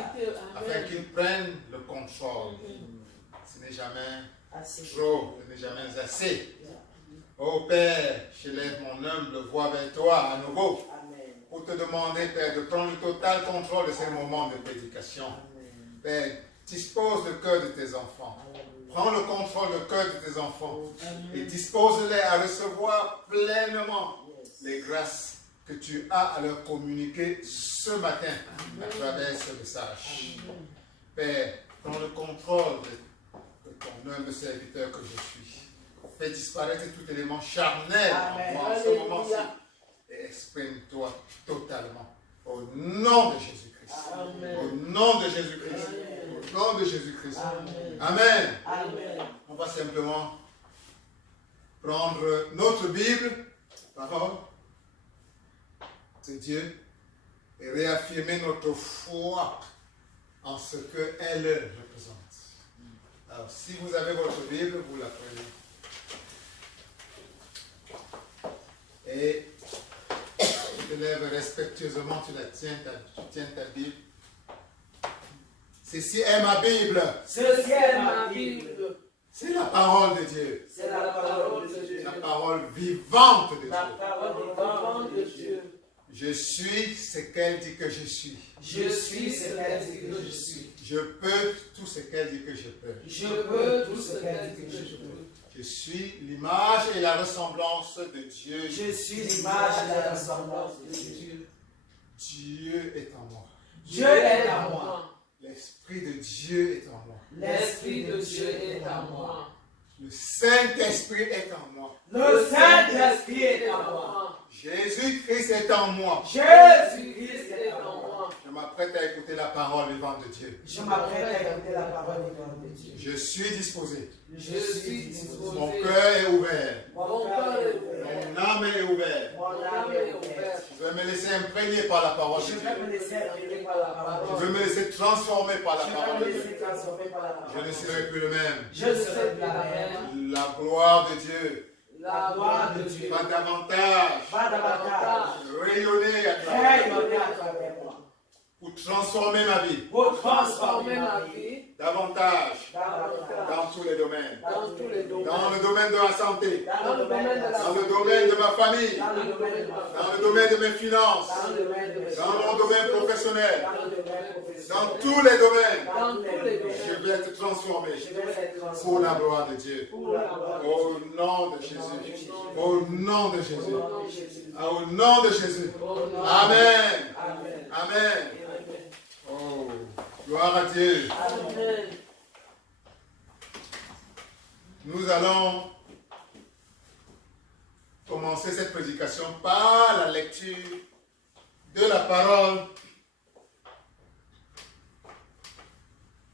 afin qu'il prenne le contrôle. Ce n'est jamais trop, ce n'est jamais assez. Oh Père, je lève mon humble voix vers toi à nouveau, Amen, pour te demander, Père, de prendre le total contrôle de ces moments de prédication. Amen. Père, dispose le cœur de tes enfants. Amen. Prends le contrôle du cœur de tes enfants. Amen. Et dispose-les à recevoir pleinement les grâces que tu as à leur communiquer ce matin à travers ce message. Amen. Père, prends le contrôle de ton humble serviteur que je suis. Fais disparaître tout élément charnel en moi en ce moment-ci et exprime-toi totalement au nom de Jésus-Christ. Au nom de Jésus-Christ. Au nom de Jésus-Christ. Amen. Amen. On va simplement prendre notre Bible, parole de Dieu, et réaffirmer notre foi en ce qu'elle représente. Alors, si vous avez votre Bible, vous la prenez. Et tu te lèves respectueusement, tu tiens ta Bible. Ceci est ma Bible. Ceci est ma Bible. C'est la parole de Dieu. C'est la parole de Dieu. La parole vivante de La Dieu. parole vivante de Dieu. Je suis ce qu'elle dit que je suis. Je suis ce qu'elle dit que je suis. Je peux tout ce qu'elle dit que je peux. Je peux tout ce qu'elle dit que je peux. Je suis l'image et la ressemblance de Dieu. Je suis l'image et la ressemblance de Dieu. Dieu est en moi. Dieu est en moi. L'Esprit de Dieu est en moi. L'Esprit de Dieu est en moi. Le Saint-Esprit est en moi. Le Saint-Esprit est en moi. Jésus-Christ est en moi. Jésus-Christ est en moi. Je m'apprête à écouter la parole vivante de Dieu. Je m'apprête à écouter la parole vivante de Dieu. Je suis disposé. Je suis disposé. Mon cœur est ouvert. Mon cœur est ouvert. Mon âme est ouverte. Mon âme est ouverte. Je vais me laisser imprégner par la parole de Je Dieu. vais me laisser imprégner par la parole. Je vais me laisser transformer par la Je vais parole me de Dieu. laisser transformer par la parole. Je ne serai plus le même. Je ne serai plus la même. La gloire de Dieu La gloire de Dieu va davantage va davantage rayonner à travers rayonner à travers moi. pour transformer ma vie Pour transformer ma vie davantage davantage dans tous les domaines. dans tous les domaines. Dans le domaine de la santé, Dans le domaine de la dans le santé, domaine de ma famille, dans le domaine de ma dans famille, le domaine de mes finances, dans le domaine de mes dans mon domaine professionnel, dans le domaine dans professionnel, tous les domaines, dans tous les domaines, je vais être transformé je vais être pour transformé la gloire de Dieu. pour la gloire de Dieu. Au nom de Jésus. Au nom de Jésus. Au nom de Jésus. Au nom de Jésus. Au nom de Amen. Amen. Amen. Oh, gloire à Dieu. Amen. Nous allons commencer cette prédication par la lecture de la parole,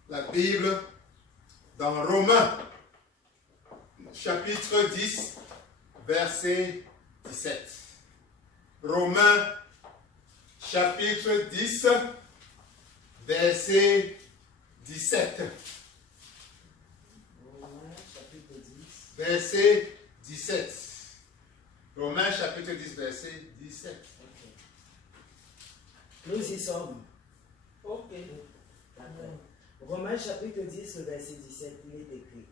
la Bible, dans Romains, chapitre 10, verset 17. Romains, chapitre 10, verset 17. Verset 17. Romains chapitre 10, verset 17. Nous y sommes. Ok. D'accord. Romains chapitre 10, le verset 17, il est écrit.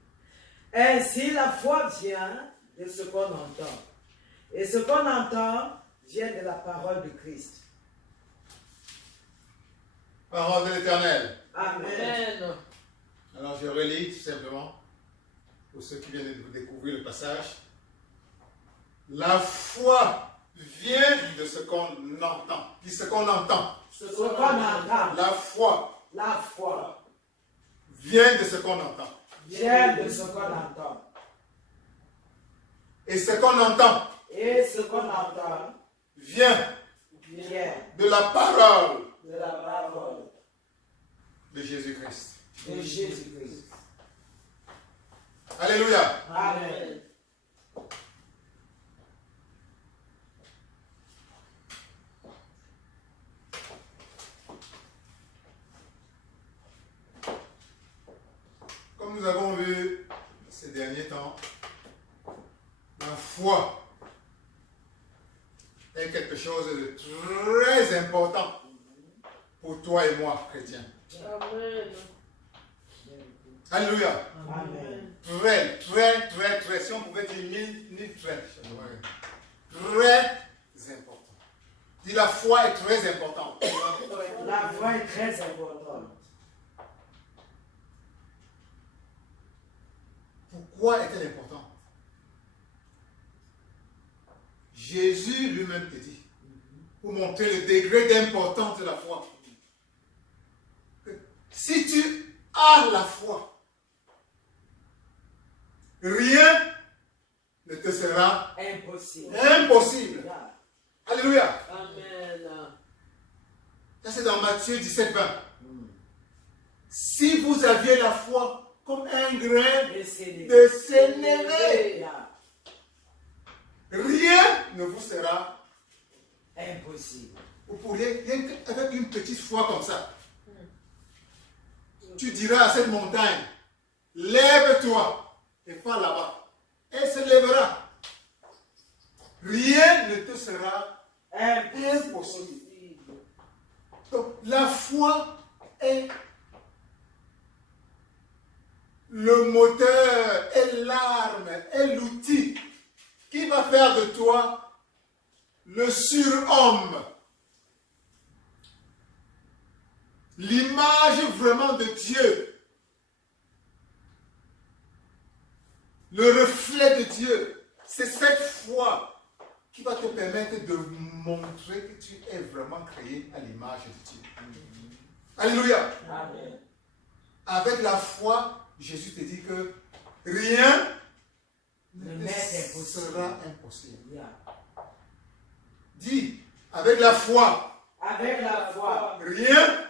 Ainsi la foi vient de ce qu'on entend. Et ce qu'on entend vient de la parole de Christ. Parole de l'Éternel. Amen. Amen. Alors je relis tout simplement, pour ceux qui viennent de découvrir le passage. La foi vient de ce qu'on entend. Dit ce qu'on entend. Ce qu'on entend, La foi la foi, vient de ce qu'on entend. vient de ce qu'on entend. Et ce qu'on entend Et ce qu'on entend vient vient de la parole de la parole de Jésus-Christ. de Jésus-Christ. Alléluia. Amen. Comme nous avons vu ces derniers temps, la foi est quelque chose de très important pour toi et moi, chrétiens. Amen. Alléluia. Amen. Très, très, très, très. Si on pouvait dire mille très. Très important. Dis la foi est très importante. La foi est très importante. Pourquoi est-elle importante? Jésus lui-même te dit, pour montrer le degré d'importance de la foi, que si tu as la foi, rien ne te sera Impossible. impossible. Alléluia. Amen. Ça c'est dans Matthieu 17, 20. Si vous aviez la foi comme un grain Et c'est de sénévé, là. rien ne vous sera. Impossible. Vous pourriez, rien qu'avec une petite foi comme ça, tu diras à cette montagne, lève-toi et va là-bas. Elle se lèvera. Rien ne te sera impossible. Donc la foi est le moteur, est l'arme, est l'outil qui va faire de toi le surhomme. L'image vraiment de Dieu. Le reflet de Dieu. C'est cette foi qui va te permettre de montrer que tu es vraiment créé à l'image de Dieu. Alléluia. Amen. Avec la foi, Jésus te dit que rien Ne ne m'est impossible. sera impossible. Yeah. Dis, avec la foi, Avec la foi, rien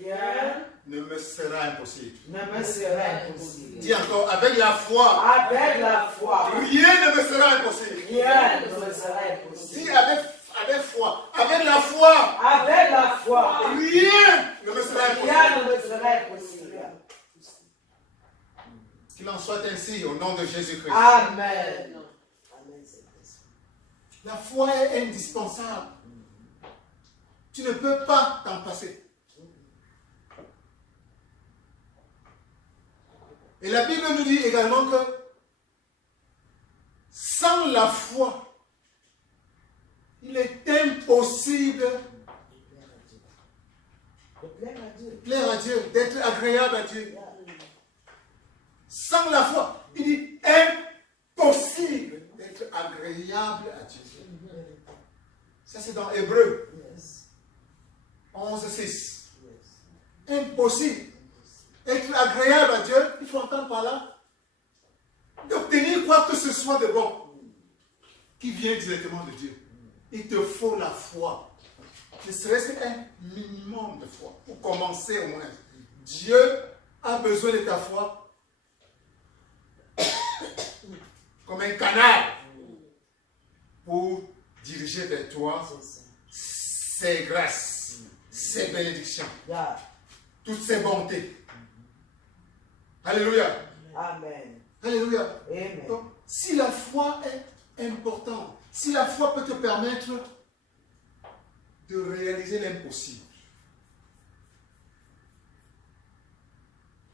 rien ne me sera impossible. ne me sera impossible. Dis encore, avec la foi, Avec la foi, rien ne me sera impossible. rien ne me sera impossible. Dis avec foi, avec la foi, Avec la foi, rien ne me sera impossible. rien ne me sera impossible. Qu'il en soit ainsi au nom de Jésus-Christ. Amen. Amen, Saint-Esprit. La foi est indispensable. Tu ne peux pas t'en passer. Et la Bible nous dit également que sans la foi, il est impossible De plaire à Dieu. de plaire à Dieu, d'être agréable à Dieu. Sans la foi, il dit impossible d'être agréable à Dieu. Ça c'est dans Hébreu Yes. 11:6. Yes. Impossible. Être agréable à Dieu, il faut entendre par là d'obtenir quoi que ce soit de bon qui vient directement de Dieu. Il te faut la foi. Ne serait-ce qu'un minimum de foi pour commencer au moins. Dieu a besoin de ta foi comme un canal pour diriger vers toi ses grâces, ses bénédictions, Yeah. toutes ses bontés. Alléluia. Amen. Alléluia. Amen. Donc, si la foi est importante, si la foi peut te permettre de réaliser l'impossible,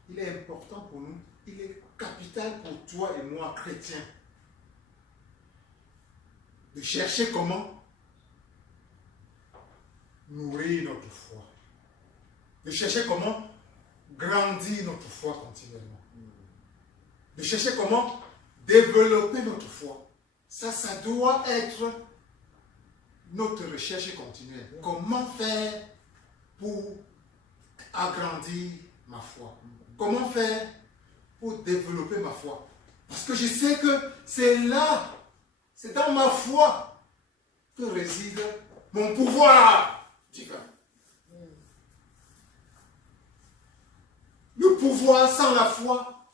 il est important pour nous, il est capital pour toi et moi, chrétiens, de chercher comment nourrir notre foi, de chercher comment grandir notre foi continuellement, de chercher comment développer notre foi. Ça doit être notre recherche continuelle. Comment faire pour agrandir ma foi? Comment faire pour développer ma foi? Parce que je sais que c'est là, c'est dans ma foi que réside mon pouvoir divin. Le pouvoir sans la foi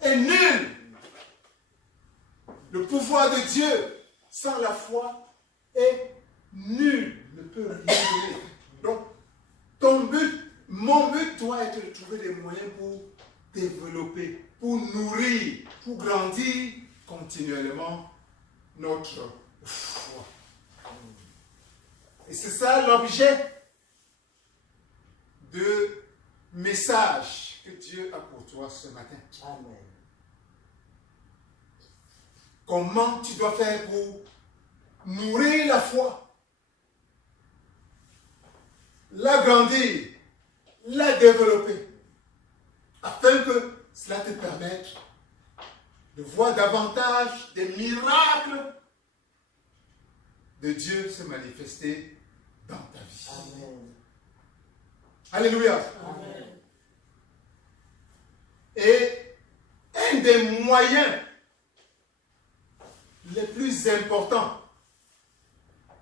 est nul. Le pouvoir de Dieu sans la foi est nul. Ne peut rien donner. Donc, ton but, mon but doit être de trouver des moyens pour développer, pour nourrir, pour grandir continuellement notre foi. Et c'est ça l'objet de message que Dieu a pour toi ce matin. Amen. Comment tu dois faire pour nourrir la foi, l'agrandir, la développer, afin que cela te permette de voir davantage des miracles de Dieu se manifester dans ta vie. Amen. Alléluia. Amen. Et un des moyens les plus importants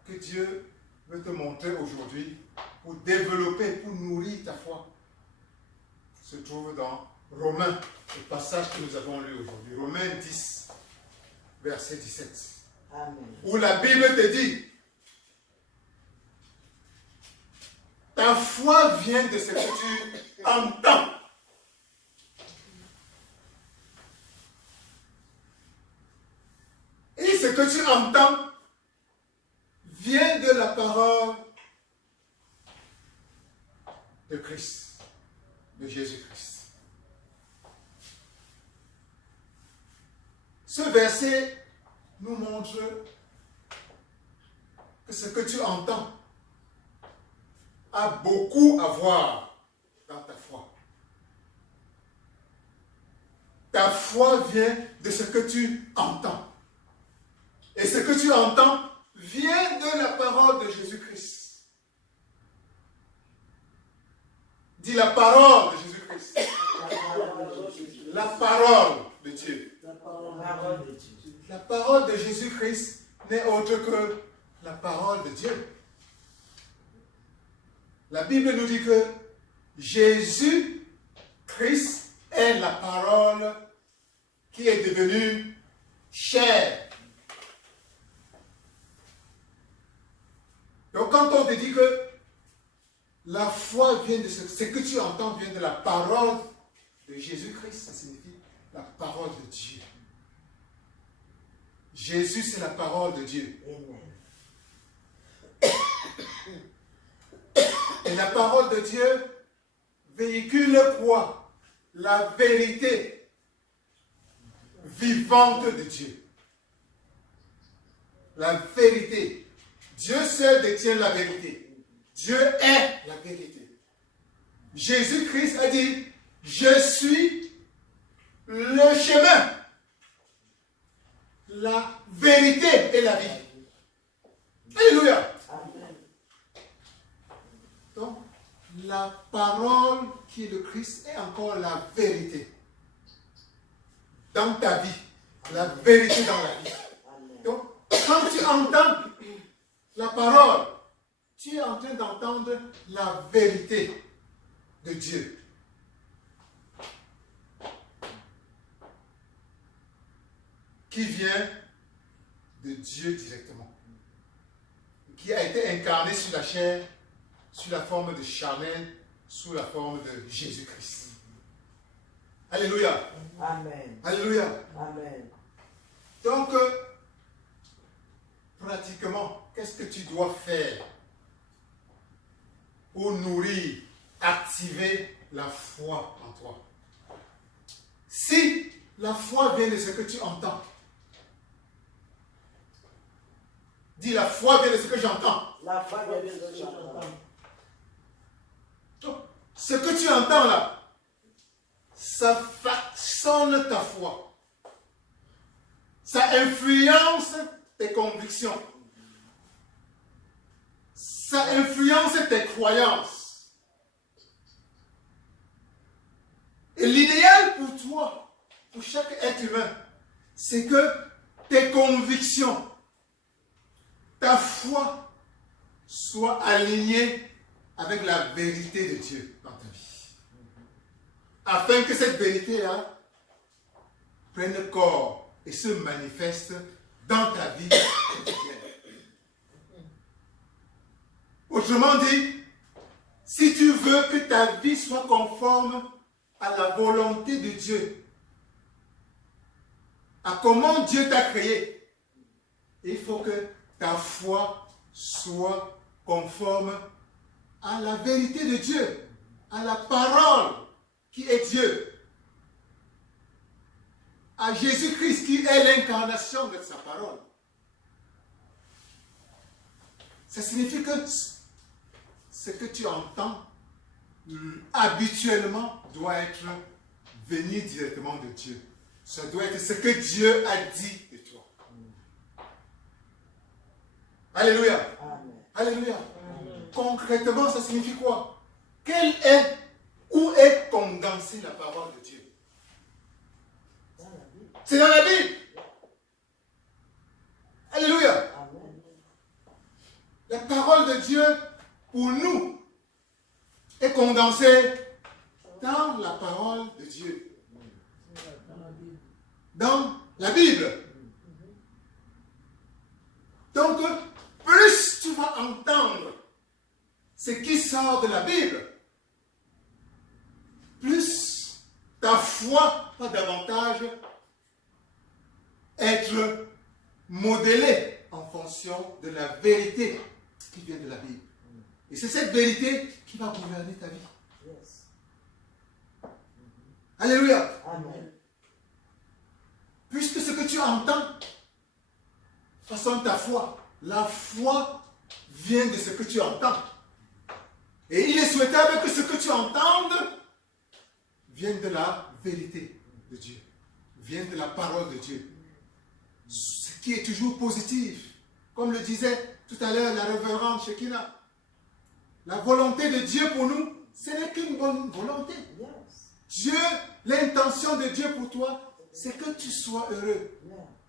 que Dieu veut te montrer aujourd'hui pour développer, pour nourrir ta foi, se trouve dans Romains, le passage que nous avons lu aujourd'hui. Romains 10, verset 17. Amen. Où la Bible te dit, ta foi vient de ce que tu entends. Et ce que tu entends vient de la parole de Christ, de Jésus-Christ. ce verset nous montre que ce que tu entends a beaucoup à voir dans ta foi. Ta foi vient de ce que tu entends. Et ce que tu entends vient de la parole de Jésus-Christ. Dis la parole de Jésus-Christ. La parole de Dieu. La parole de Jésus-Christ n'est autre que la parole de Dieu. La Bible nous dit que Jésus-Christ est la parole qui est devenue chair. Donc quand on te dit que la foi vient de ce que tu entends vient de la parole de Jésus-Christ, ça signifie la parole de Dieu. Jésus, c'est la parole de Dieu. Et la parole de Dieu véhicule quoi? La vérité vivante de Dieu. La vérité. Dieu seul détient la vérité. Dieu est la vérité. Jésus-Christ a dit, je suis le chemin, la vérité et la vie. Alléluia. Donc, la parole qui est le Christ est encore la vérité dans ta vie, la vérité dans la vie. Donc, quand tu entends la parole, tu es en train d'entendre la vérité de Dieu. Qui vient de Dieu directement. Qui a été incarné sur la chair, sous la forme de charnel, sous la forme de Jésus-Christ. Alléluia. Amen. Alléluia. Amen. Donc, pratiquement, qu'est-ce que tu dois faire pour nourrir, activer la foi en toi? Si la foi vient de ce que tu entends, dis la foi vient de ce que j'entends. La foi vient de ce que j'entends. Donc, ce que tu entends là, ça façonne ta foi. Ça influence tes convictions. Ça influence tes croyances. Et l'idéal pour toi, pour chaque être humain, c'est que tes convictions, ta foi soient alignées avec la vérité de Dieu dans ta vie. Afin que cette vérité-là prenne corps et se manifeste dans ta vie quotidienne. Autrement dit, si tu veux que ta vie soit conforme à la volonté de Dieu, à comment Dieu t'a créé, il faut que ta foi soit conforme à la vérité de Dieu, à la parole qui est Dieu, à Jésus-Christ qui est l'incarnation de sa parole. Ça signifie que ce que tu entends habituellement doit être venu directement de Dieu. Ça doit être ce que Dieu a dit de toi. Alléluia. Amen. Alléluia. Amen. Concrètement, ça signifie quoi? Où est condensée la parole de Dieu? C'est dans la Bible. Alléluia. Amen. La parole de Dieu pour nous est condensée dans la parole de Dieu. Dans la Bible. Donc, plus tu vas entendre ce qui sort de la Bible, plus ta foi va davantage être modélée en fonction de la vérité qui vient de la Bible. Et c'est cette vérité qui va gouverner ta vie. Yes. Alléluia. Amen. Puisque ce que tu tu entends façonne ta foi. La foi vient de ce que tu entends. Et il est souhaitable que ce que tu entendes vienne de la vérité de Dieu, vienne de la parole de Dieu. Ce qui est toujours positif. Comme le disait tout à l'heure la révérende Shekina, la volonté de Dieu pour nous, ce n'est qu'une bonne volonté. Dieu, l'intention de Dieu pour toi, c'est que tu sois heureux,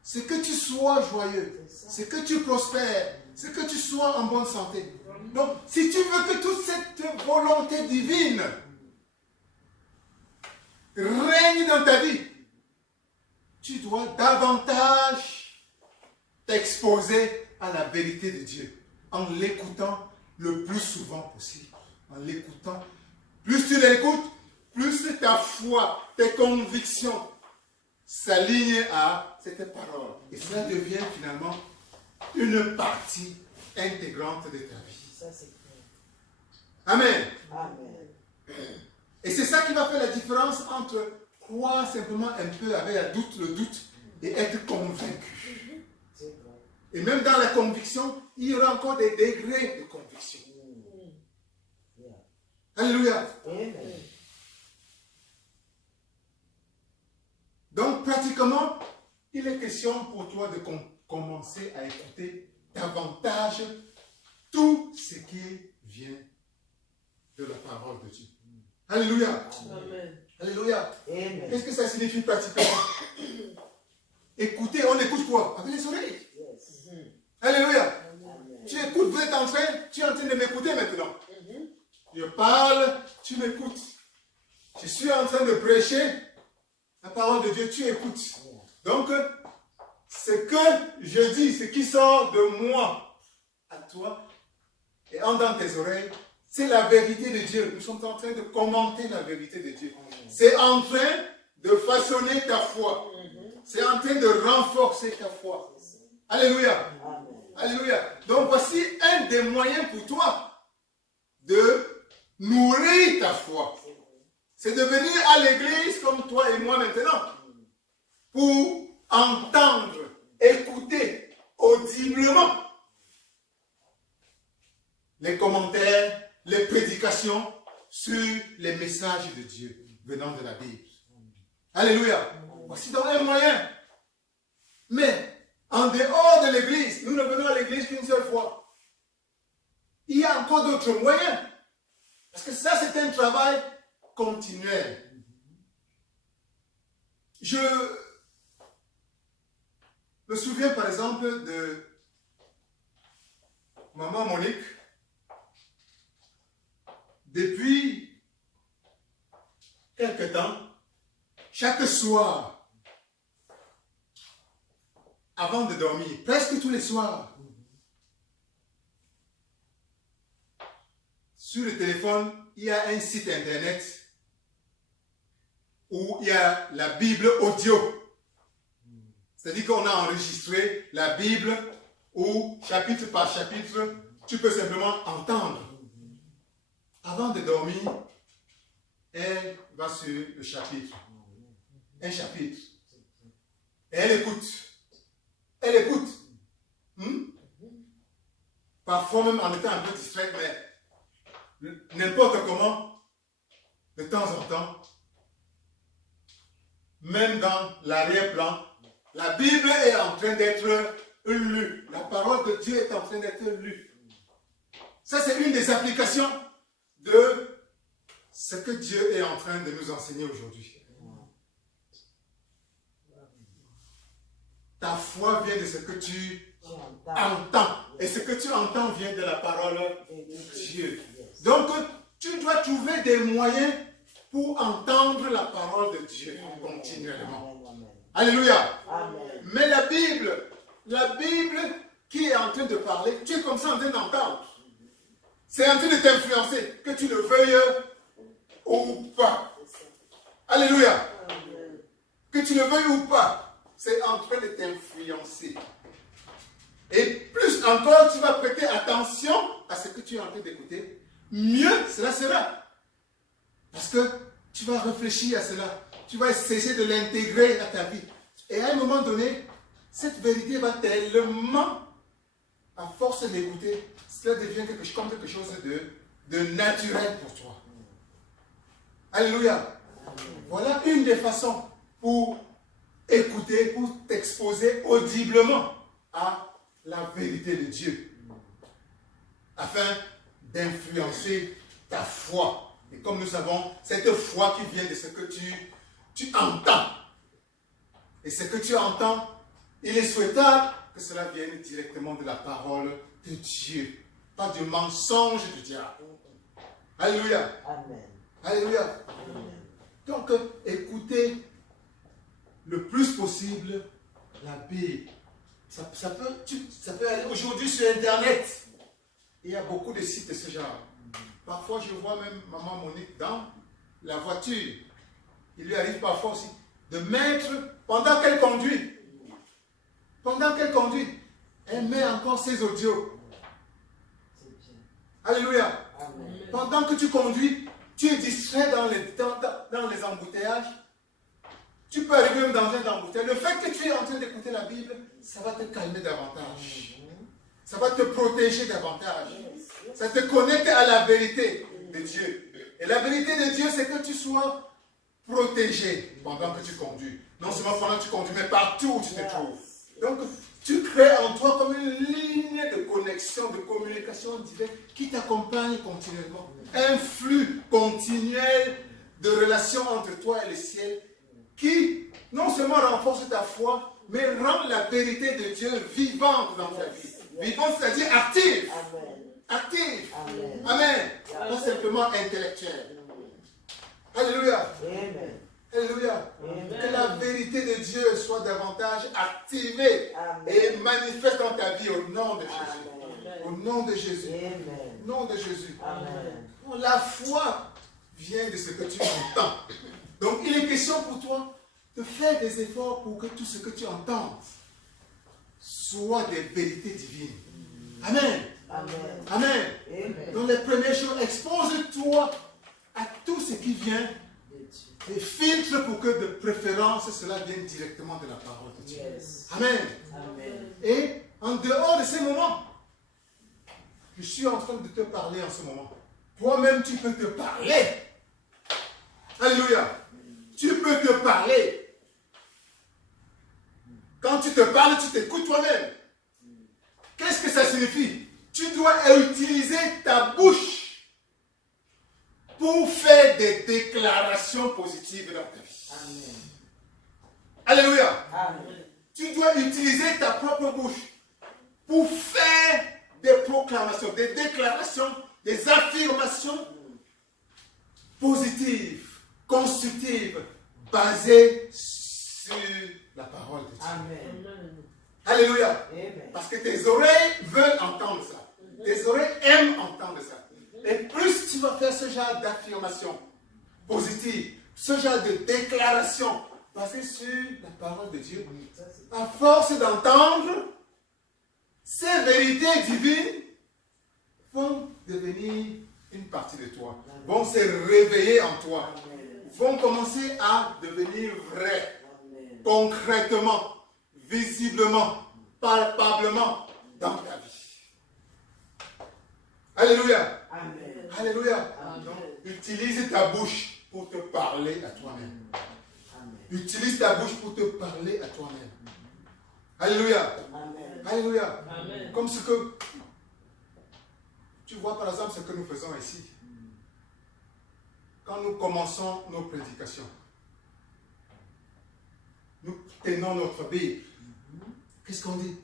c'est que tu sois joyeux, c'est que tu prospères, c'est que tu sois en bonne santé. Donc, si tu veux que toute cette volonté divine règne dans ta vie, tu dois davantage t'exposer à la vérité de Dieu en l'écoutant le plus souvent possible. En l'écoutant, plus tu l'écoutes, plus ta foi, tes convictions s'alignent à cette parole. Et cela devient finalement une partie intégrante de ta vie. Amen. Amen. Et c'est ça qui va faire la différence entre croire simplement un peu avec le doute et être convaincu. Et même dans la conviction, il y aura encore des degrés de conviction. Alléluia. Donc, pratiquement, il est question pour toi de commencer à écouter davantage tout ce qui vient de la parole de Dieu. Alléluia. Amen. Alléluia. Amen. Qu'est-ce que ça signifie pratiquement? Écouter, on écoute quoi? Avec les oreilles. Alléluia. Tu écoutes, tu es en train de m'écouter maintenant. Je parle, tu m'écoutes. Je suis en train de prêcher la parole de Dieu, tu écoutes. Donc, ce que je dis, ce qui sort de moi à toi et entre dans tes oreilles, c'est la vérité de Dieu. Nous sommes en train de commenter la vérité de Dieu. C'est en train de façonner ta foi. C'est en train de renforcer ta foi. Alléluia. Alléluia. Donc voici un des moyens pour toi de nourrir ta foi. C'est de venir à l'église comme toi et moi maintenant pour entendre, écouter audiblement les commentaires, les prédications sur les messages de Dieu venant de la Bible. Alléluia. Voici donc un moyen. Mais en dehors de l'église, nous ne venons à l'église qu'une seule fois. Il y a encore d'autres moyens. Parce que ça, c'est un travail continuel. Je me souviens par exemple de maman Monique. Depuis quelque temps, chaque soir, avant de dormir, presque tous les soirs, sur le téléphone, il y a un site internet où il y a la Bible audio. C'est-à-dire qu'on a enregistré la Bible où, chapitre par chapitre, tu peux simplement entendre. Avant de dormir, elle va sur le chapitre. Un chapitre. Et elle écoute. Elle écoute. Parfois même en étant un peu distraite, mais n'importe comment, de temps en temps, même dans l'arrière-plan, la Bible est en train d'être lue. La parole de Dieu est en train d'être lue. Ça, c'est une des applications de ce que Dieu est en train de nous enseigner aujourd'hui. Ta foi vient de ce que tu entends. Et ce que tu entends vient de la parole de Dieu. Donc, tu dois trouver des moyens pour entendre la parole de Dieu continuellement. Alléluia. Mais la Bible qui est en train de parler, tu es comme ça en train d'entendre. C'est en train de t'influencer, que tu le veuilles ou pas. Alléluia. Que tu le veuilles ou pas, c'est en train de t'influencer. Et plus encore, tu vas prêter attention à ce que tu es en train d'écouter, mieux cela sera. Parce que tu vas réfléchir à cela. Tu vas essayer de l'intégrer à ta vie. Et à un moment donné, cette vérité va tellement, à force d'écouter, cela devient comme quelque chose de naturel pour toi. Alléluia. Voilà une des façons pour écouter, pour t'exposer audiblement à la vérité de Dieu, afin d'influencer ta foi. Et comme nous savons, cette foi qui vient de ce que tu entends. Et ce que tu entends, il est souhaitable que cela vienne directement de la parole de Dieu, pas du mensonge du diable. Alléluia. Amen. Alléluia. Amen. Donc, écoutez le plus possible la Bible. Ça peut aller aujourd'hui sur Internet. Il y a beaucoup de sites de ce genre. Parfois, je vois même maman Monique dans la voiture. Il lui arrive parfois aussi de mettre, pendant qu'elle conduit, elle met encore ses audios. Alléluia. Amen. Pendant que tu conduis, tu es distrait dans les embouteillages. Tu peux arriver même dans un embouteillage. Le fait que tu es en train d'écouter la Bible, ça va te calmer davantage. Ça va te protéger davantage. Ça te connecte à la vérité de Dieu. Et la vérité de Dieu, c'est que tu sois protégé pendant que tu conduis. Non seulement pendant que tu conduis, mais partout où tu te trouves. Donc, tu crées en toi comme une ligne de connexion, de communication directe qui t'accompagne continuellement. Un flux continuel de relations entre toi et le ciel qui non seulement renforce ta foi, mais rend la vérité de Dieu vivante dans ta vie. Vivante, c'est-à-dire active. Active. Amen. Pas simplement intellectuelle. Alléluia. Amen. Alléluia. Que la vérité de Dieu soit davantage activée et manifeste dans ta vie au nom de Jésus. Au nom de Jésus. Au nom de Jésus. La foi vient de ce que tu entends. Donc il est question pour toi de faire des efforts pour que tout ce que tu entends soit des vérités divines. Amen. Amen. Amen. Donc les premiers jours, expose-toi à tout ce qui vient et filtre pour que de préférence cela vienne directement de la parole de Dieu. Amen. Amen. Et en dehors de ces moments, je suis en train de te parler en ce moment. Toi-même, tu peux te parler. Alléluia. Tu peux te parler. Quand tu te parles, tu t'écoutes toi-même. Qu'est-ce que ça signifie? Tu dois utiliser ta bouche pour faire des déclarations positives dans ta vie. Amen. Alléluia. Amen. Tu dois utiliser ta propre bouche pour faire des proclamations, des déclarations, des affirmations positives, constructives, basées sur la parole de Dieu. Amen. Alléluia. Amen. Parce que tes oreilles veulent entendre ça. Tes oreilles aiment entendre ça. Et plus tu vas faire ce genre d'affirmation positive, ce genre de déclaration basée sur la parole de Dieu, à force d'entendre, ces vérités divines vont devenir une partie de toi, vont se réveiller en toi, vont commencer à devenir vraies, concrètement, visiblement, palpablement dans ta vie. Alléluia. Amen. Alléluia. Amen. Donc, utilise ta bouche pour te parler à toi-même. Utilise ta bouche pour te parler à toi-même. Alléluia. Amen. Alléluia. Amen. Comme ce que tu vois par exemple ce que nous faisons ici. Quand nous commençons nos prédications, nous tenons notre Bible. Qu'est-ce qu'on dit?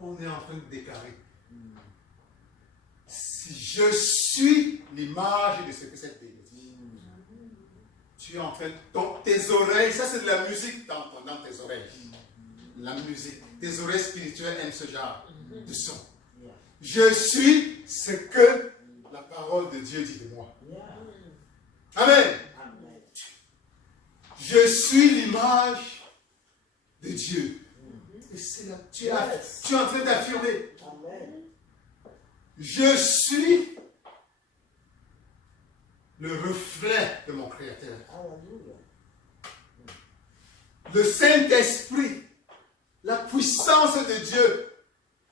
On est en train de déclarer. Si je suis l'image de ce que cette Bible dit. Tu es en train de... tes oreilles, ça c'est de la musique dans tes oreilles. La musique. Tes oreilles spirituelles aiment ce genre de son. Je suis ce que la parole de Dieu dit de moi. Amen. Je suis l'image de Dieu. Et c'est là, tu es en train d'affirmer. Je suis le reflet de mon Créateur. Le Saint-Esprit, la puissance de Dieu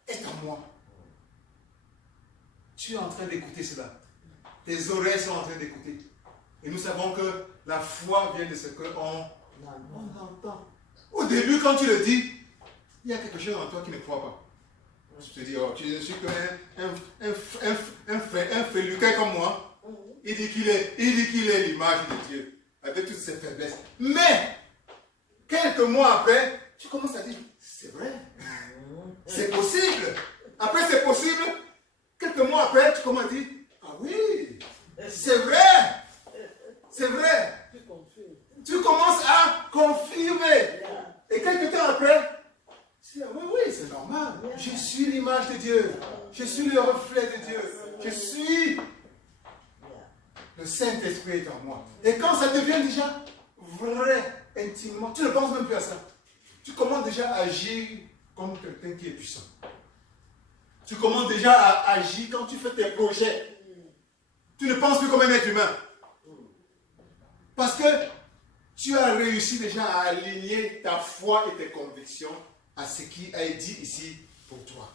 est en moi. Tu es en train d'écouter cela. Tes oreilles sont en train d'écouter. Et nous savons que la foi vient de ce qu'on entend. Au début, quand tu le dis, il y a quelque chose en toi qui ne croit pas. Tu te dis, oh, tu ne suis qu'un féluquin comme moi. Il dit qu'il est l'image de Dieu, avec toutes ses faiblesses. Mais, quelques mois après, tu commences à dire, c'est vrai, c'est possible. Après, c'est possible. Quelques mois après, tu commences à dire, ah oui, c'est vrai. C'est vrai. Tu commences à confirmer. Et quelques temps après, tu dis, oui, c'est normal. Je suis l'image de Dieu. Je suis le reflet de Dieu. Je suis... Le Saint-Esprit est en moi. Et quand ça devient déjà vrai, intimement, tu ne penses même plus à ça. Tu commences déjà à agir comme quelqu'un qui est puissant. Tu commences déjà à agir quand tu fais tes projets. Tu ne penses plus comme un être humain. Parce que tu as réussi déjà à aligner ta foi et tes convictions à ce qui est dit ici pour toi.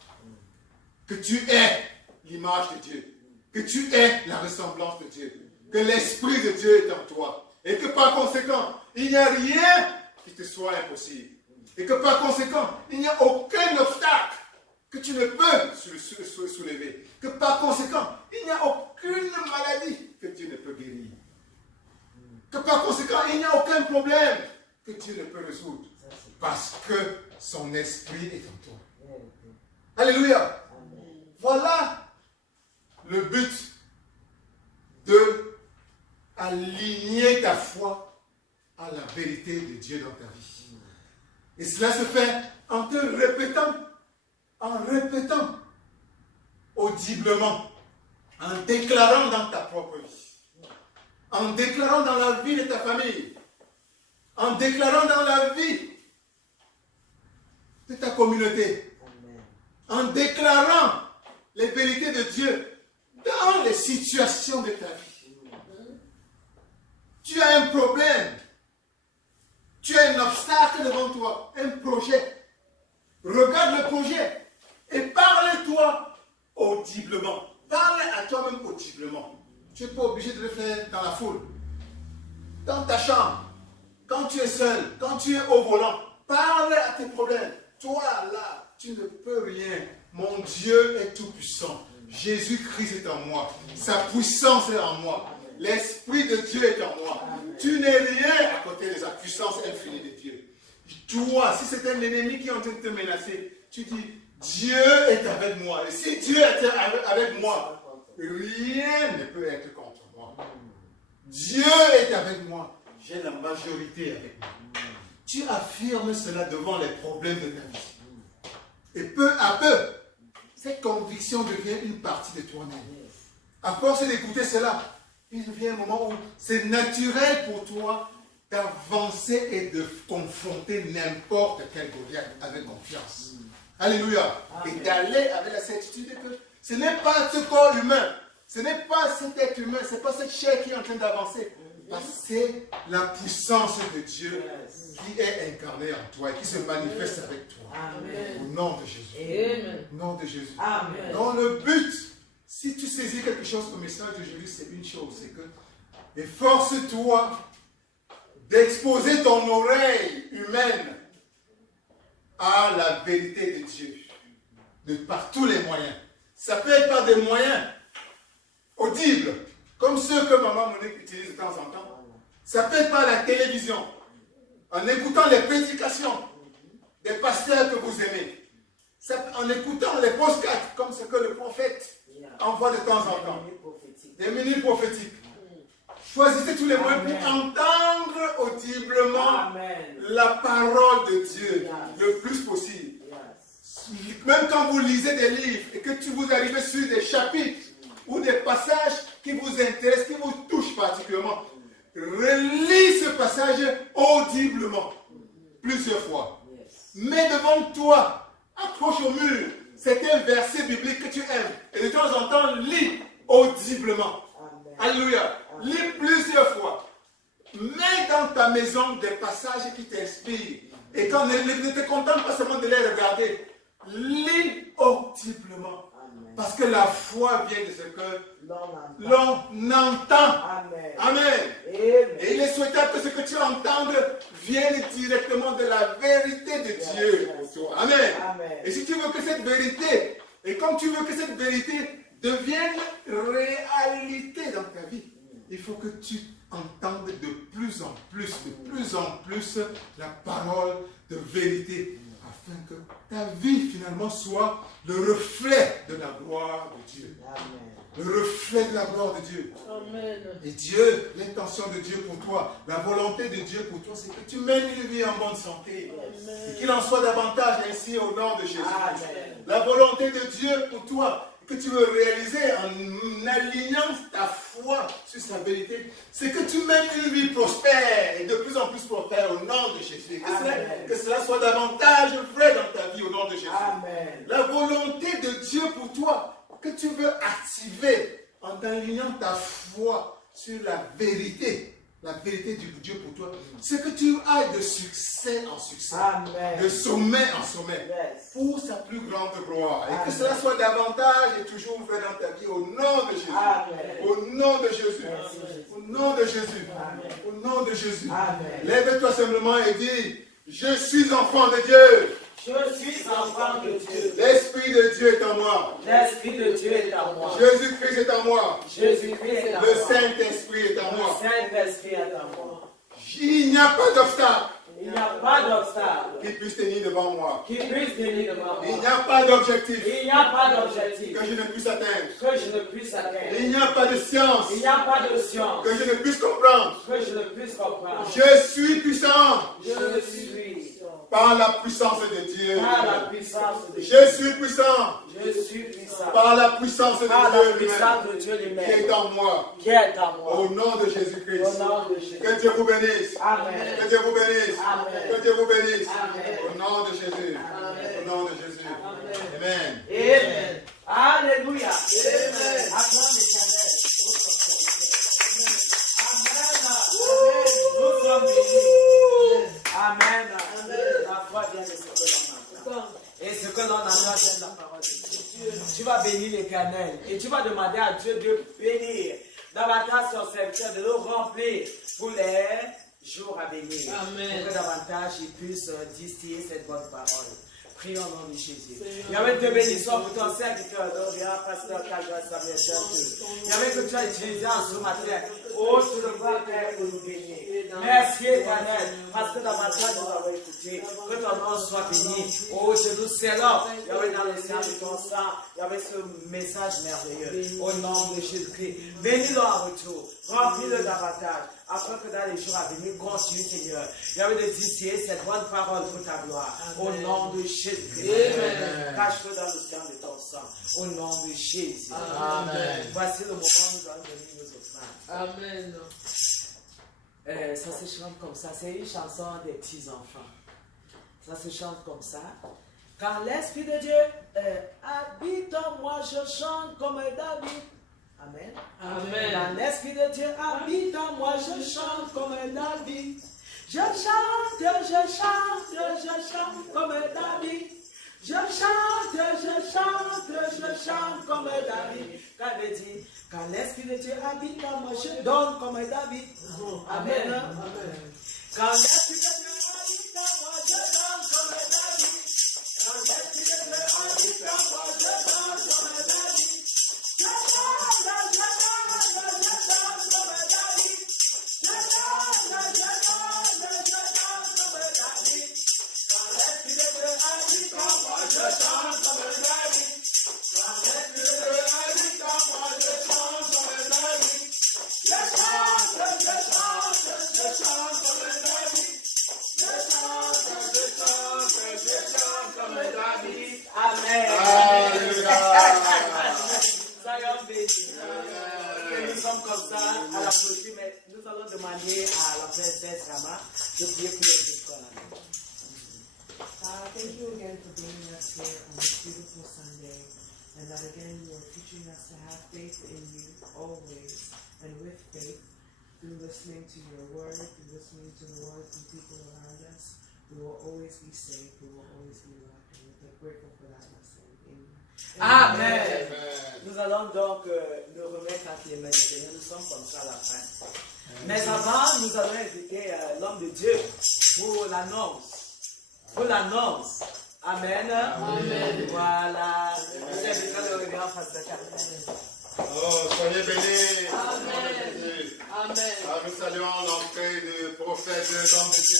Que tu es l'image de Dieu. Que tu es la ressemblance de Dieu. Que l'Esprit de Dieu est en toi. Et que par conséquent, il n'y a rien qui te soit impossible. Et que par conséquent, il n'y a aucun obstacle que tu ne peux soulever. Que par conséquent, il n'y a aucune maladie que Dieu ne peut guérir. Que par conséquent, il n'y a aucun problème que Dieu ne peut résoudre. Parce que son esprit est en toi. Alléluia. Voilà le but de aligner ta foi à la vérité de Dieu dans ta vie. Et cela se fait en te répétant audiblement, en déclarant dans ta propre vie, en déclarant dans la vie de ta famille, en déclarant dans la vie de ta communauté, en déclarant les vérités de Dieu dans les situations de ta vie. Tu as un problème, tu as un obstacle devant toi, un projet. Regarde le projet et parle-toi audiblement. Parle à toi-même audiblement. Tu n'es pas obligé de le faire dans la foule, dans ta chambre, quand tu es seul, quand tu es au volant. Parle à tes problèmes. Toi là, tu ne peux rien. Mon Dieu est tout puissant. Jésus-Christ est en moi. Sa puissance est en moi. L'Esprit de Dieu est en moi. Tu n'es rien à côté de sa puissance infinie de Dieu. Toi, si c'est un ennemi qui est en train de te menacer, tu dis, Dieu est avec moi. Et si Dieu est avec moi, rien ne peut être contre moi. Dieu est avec moi. J'ai la majorité avec moi. Tu affirmes cela devant les problèmes de ta vie. Et peu à peu, cette conviction devient une partie de toi-même. À force d'écouter cela, il vient un moment où c'est naturel pour toi d'avancer et de confronter n'importe quel Goliath avec confiance. Alléluia. Amen. Et d'aller avec la certitude que ce n'est pas ce corps humain, ce n'est pas cet être humain, ce n'est pas cette chair qui est en train d'avancer. C'est la puissance de Dieu qui est incarnée en toi et qui se manifeste avec toi. Amen. Au nom de Jésus. Amen. Au nom de Jésus. Amen. Dans le but, si tu saisis quelque chose au message de Jésus, c'est une chose, c'est que efforce-toi d'exposer ton oreille humaine à la vérité de Dieu, par tous les moyens. Ça peut être par des moyens audibles, comme ceux que maman Monique utilise de temps en temps. Ça peut être par la télévision, en écoutant les prédications des pasteurs que vous aimez. En écoutant les podcasts, comme ce que le prophète envoie de temps en temps. Des minutes prophétiques. Choisissez tous les moyens pour entendre audiblement la parole de Dieu le plus possible. Même quand vous lisez des livres et que vous arrivez sur des chapitres ou des passages qui vous intéressent, qui vous touchent particulièrement, relis ce passage audiblement plusieurs fois. Mets devant toi, accroche au mur, c'est un verset biblique que tu aimes. Et de temps en temps, lis audiblement. Alléluia. Lis plusieurs fois. Mets dans ta maison des passages qui t'inspirent. Et quand ne te contente pas seulement de les regarder, Parce que la foi vient de ce que L'on l'on entend. Amen. Amen. Amen. Et il est souhaitable que ce que tu entendes vienne directement de la vérité de Dieu pour toi. Amen. Amen. Et si tu veux que cette vérité, et comme tu veux que cette vérité devienne réalité dans ta vie, il faut que tu entendes de plus en plus la parole de vérité, afin que ta vie finalement soit le reflet de la gloire de Dieu. Amen. Le reflet de la gloire de Dieu. Amen. Et Dieu, l'intention de Dieu pour toi, la volonté de Dieu pour toi, c'est que tu mènes une vie en bonne santé. Et qu'il en soit davantage ainsi au nom de Jésus. Amen. La volonté de Dieu pour toi, que tu veux réaliser en alignant ta foi sur sa vérité, c'est que tu mènes une vie prospère et de plus en plus prospère au nom de Jésus. Que cela soit davantage vrai dans ta vie au nom de Jésus. Amen. La volonté de Dieu pour toi, que tu veux activer en alignant ta foi sur la vérité du Dieu pour toi, c'est que tu ailles de succès en succès, Amen. de sommet en sommet, Yes. pour sa plus grande gloire. Et Amen. que cela soit davantage et toujours vrai dans ta vie au nom de Jésus. Amen. Au nom de Jésus. Merci, Jésus. Au nom de Jésus. Amen. Au nom de Jésus. Amen. Lève-toi simplement et dis, je suis enfant de Dieu. Je suis enfant de Dieu. L'Esprit de Dieu est en moi. L'Esprit de Dieu est en moi. Jésus-Christ est en moi. Jésus-Christ est en Le moi. Saint-Esprit est en Le moi. Saint-Esprit est en moi. Il n'y a pas d'obstacle Il n'y a pas d'obstacle qui puisse tenir devant moi. qui puisse venir devant Il n'y moi. a pas d'objectif Il n'y a pas d'objectif que je ne puisse atteindre. que je ne puisse atteindre. Il n'y a pas de science Il n'y a pas de science que je ne puisse comprendre. que je ne puisse comprendre. Je suis puissant Je suis par la puissance de Dieu. par la puissance de Dieu. Je suis puissant Je suis puissant par la puissance de par Dieu la puissance lui-même de Dieu qui lui-même est en moi. qui est en moi. Au nom de Jésus-Christ. Au nom de Jésus. Que Dieu vous bénisse. Amen. Que Dieu vous bénisse. Amen. Que Dieu vous bénisse. Amen. Au nom de Jésus. Amen. Au nom de Jésus. Amen. Amen. Alléluia. Amen. Acclame l'Éternel. Amen. Nous sommes bénis. Amen. La foi vient de ce que l'on entend. Et ce que l'on entend vient de la parole de Dieu. Tu vas bénir l'Éternel et tu vas demander à Dieu de bénir davantage son serviteur, de le remplir pour les jours à venir. Amen. Pour que davantage il puisse distiller cette bonne parole. Prions au nom de Jésus. Il y avait te bénissons pour ton serviteur, pasteur Kajwa Samuel Church. Il y avait que tu as utilisé en ce matin. Oh, tu le vois faire pour nous bénir. Merci éternel, parce que davantage nous avons écouté. Que ton nom soit béni. Oh, je nous scellons. Il y avait dans le sang de ton sang. Il y avait ce message merveilleux. Au nom de Jésus-Christ. Bénis-le en retour. Remplis-le davantage. Afin que dans les jours à venir, continue, Seigneur. Il y avait de distiller cette bonne parole pour ta gloire. Au nom de Jésus-Christ. Cache-le dans le sang de ton sang. Au nom de Jésus. Amen. Voici le moment où nous allons donner nos offrandes. Amen. Ça se chante comme ça. C'est une chanson des petits-enfants. Ça se chante comme ça. Quand l'Esprit de Dieu habite en moi, je chante comme David. Amen. Amen. Quand l'Esprit de Dieu habite en moi, je chante comme David. Je chante comme David. Je chante comme David. Quand l'Esprit de Dieu habite en moi, je donne comme David. Amen. Quand l'Esprit de Dieu habite en moi, je donne comme David. Quand l'Esprit de Dieu habite en moi, je donne comme David. Je donne comme David. Je donne comme David. Quand l'Esprit de Dieu habite en moi, je chante comme David. Quand l'Esprit de Dieu habite en moi, je chante comme David. Je chante comme David. Je chante comme David. Amen. Soyons bénis. Nous sommes comme ça à la clôture, mais nous allons demander à la princesse Rama de prier pour les écoles. Thank you again for bringing us here on this beautiful Sunday, and that again you are teaching us to have faith in you always, and with faith, through listening to your word, through listening to the word from people around us, we will always be safe, we will always be loved, and we're grateful for that lesson. Amen. Amen. Nous allons donc nous remettre à tes mains, Seigneur. Nous sommes comme ça à la fin. Mais avant, nous allons inviter l'homme de Dieu pour l'annonce. Pour l'annonce. Amen. Amen. Voilà. Nous invitons le regard face à Amen. Oh, soyez bénis. Amen. Amen. Ah, nous saluons l'entrée du prophète, de l'homme de Dieu.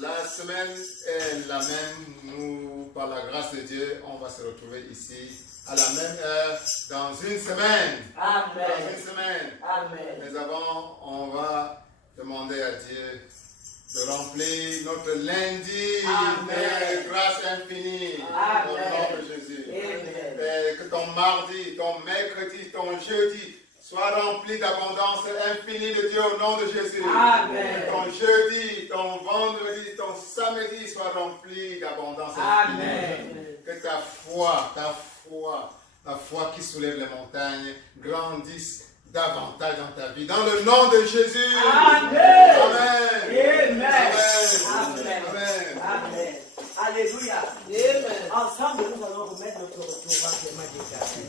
La semaine est la même. Nous, par la grâce de Dieu, on va se retrouver ici à la même heure dans une semaine. Amen. Dans une semaine. Amen. Mais avant, on va demander à Dieu de remplir notre lundi de grâce infinie au nom de Jésus. Amen. Et que ton mardi, ton mercredi, ton jeudi soit rempli d'abondance infinie de Dieu au nom de Jésus. Amen. Que ton jeudi, ton vendredi, ton samedi soit rempli d'abondance infinie. Amen. Que ta foi qui soulève les montagnes grandisse davantage dans ta vie. Dans le nom de Jésus. Amen. Amen. Amen. Amen. Amen. Amen. Alléluia. Amen. Ensemble, nous allons remettre notre retour entre les mains d'Éternel.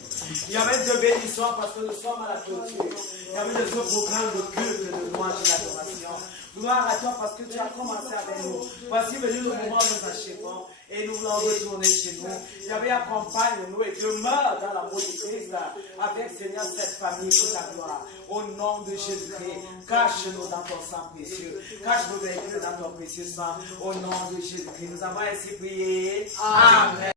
Il y avait deux bénédictions parce que nous sommes à la clôture. Il y avait de ce programme de culte, de louange et d'adoration. Gloire à toi parce que tu as commencé avec nous. Voici venu le moment où nous achevons et nous voulons retourner chez nous. Il y avait accompagne-nous et demeure dans l'amour de Christ avec Seigneur cette famille pour ta gloire. Au nom de Jésus-Christ, cache-nous dans ton sang précieux. Cache nos véhicules dans ton précieux sang. Au nom de Jésus-Christ, nous avons ainsi prié. Amen.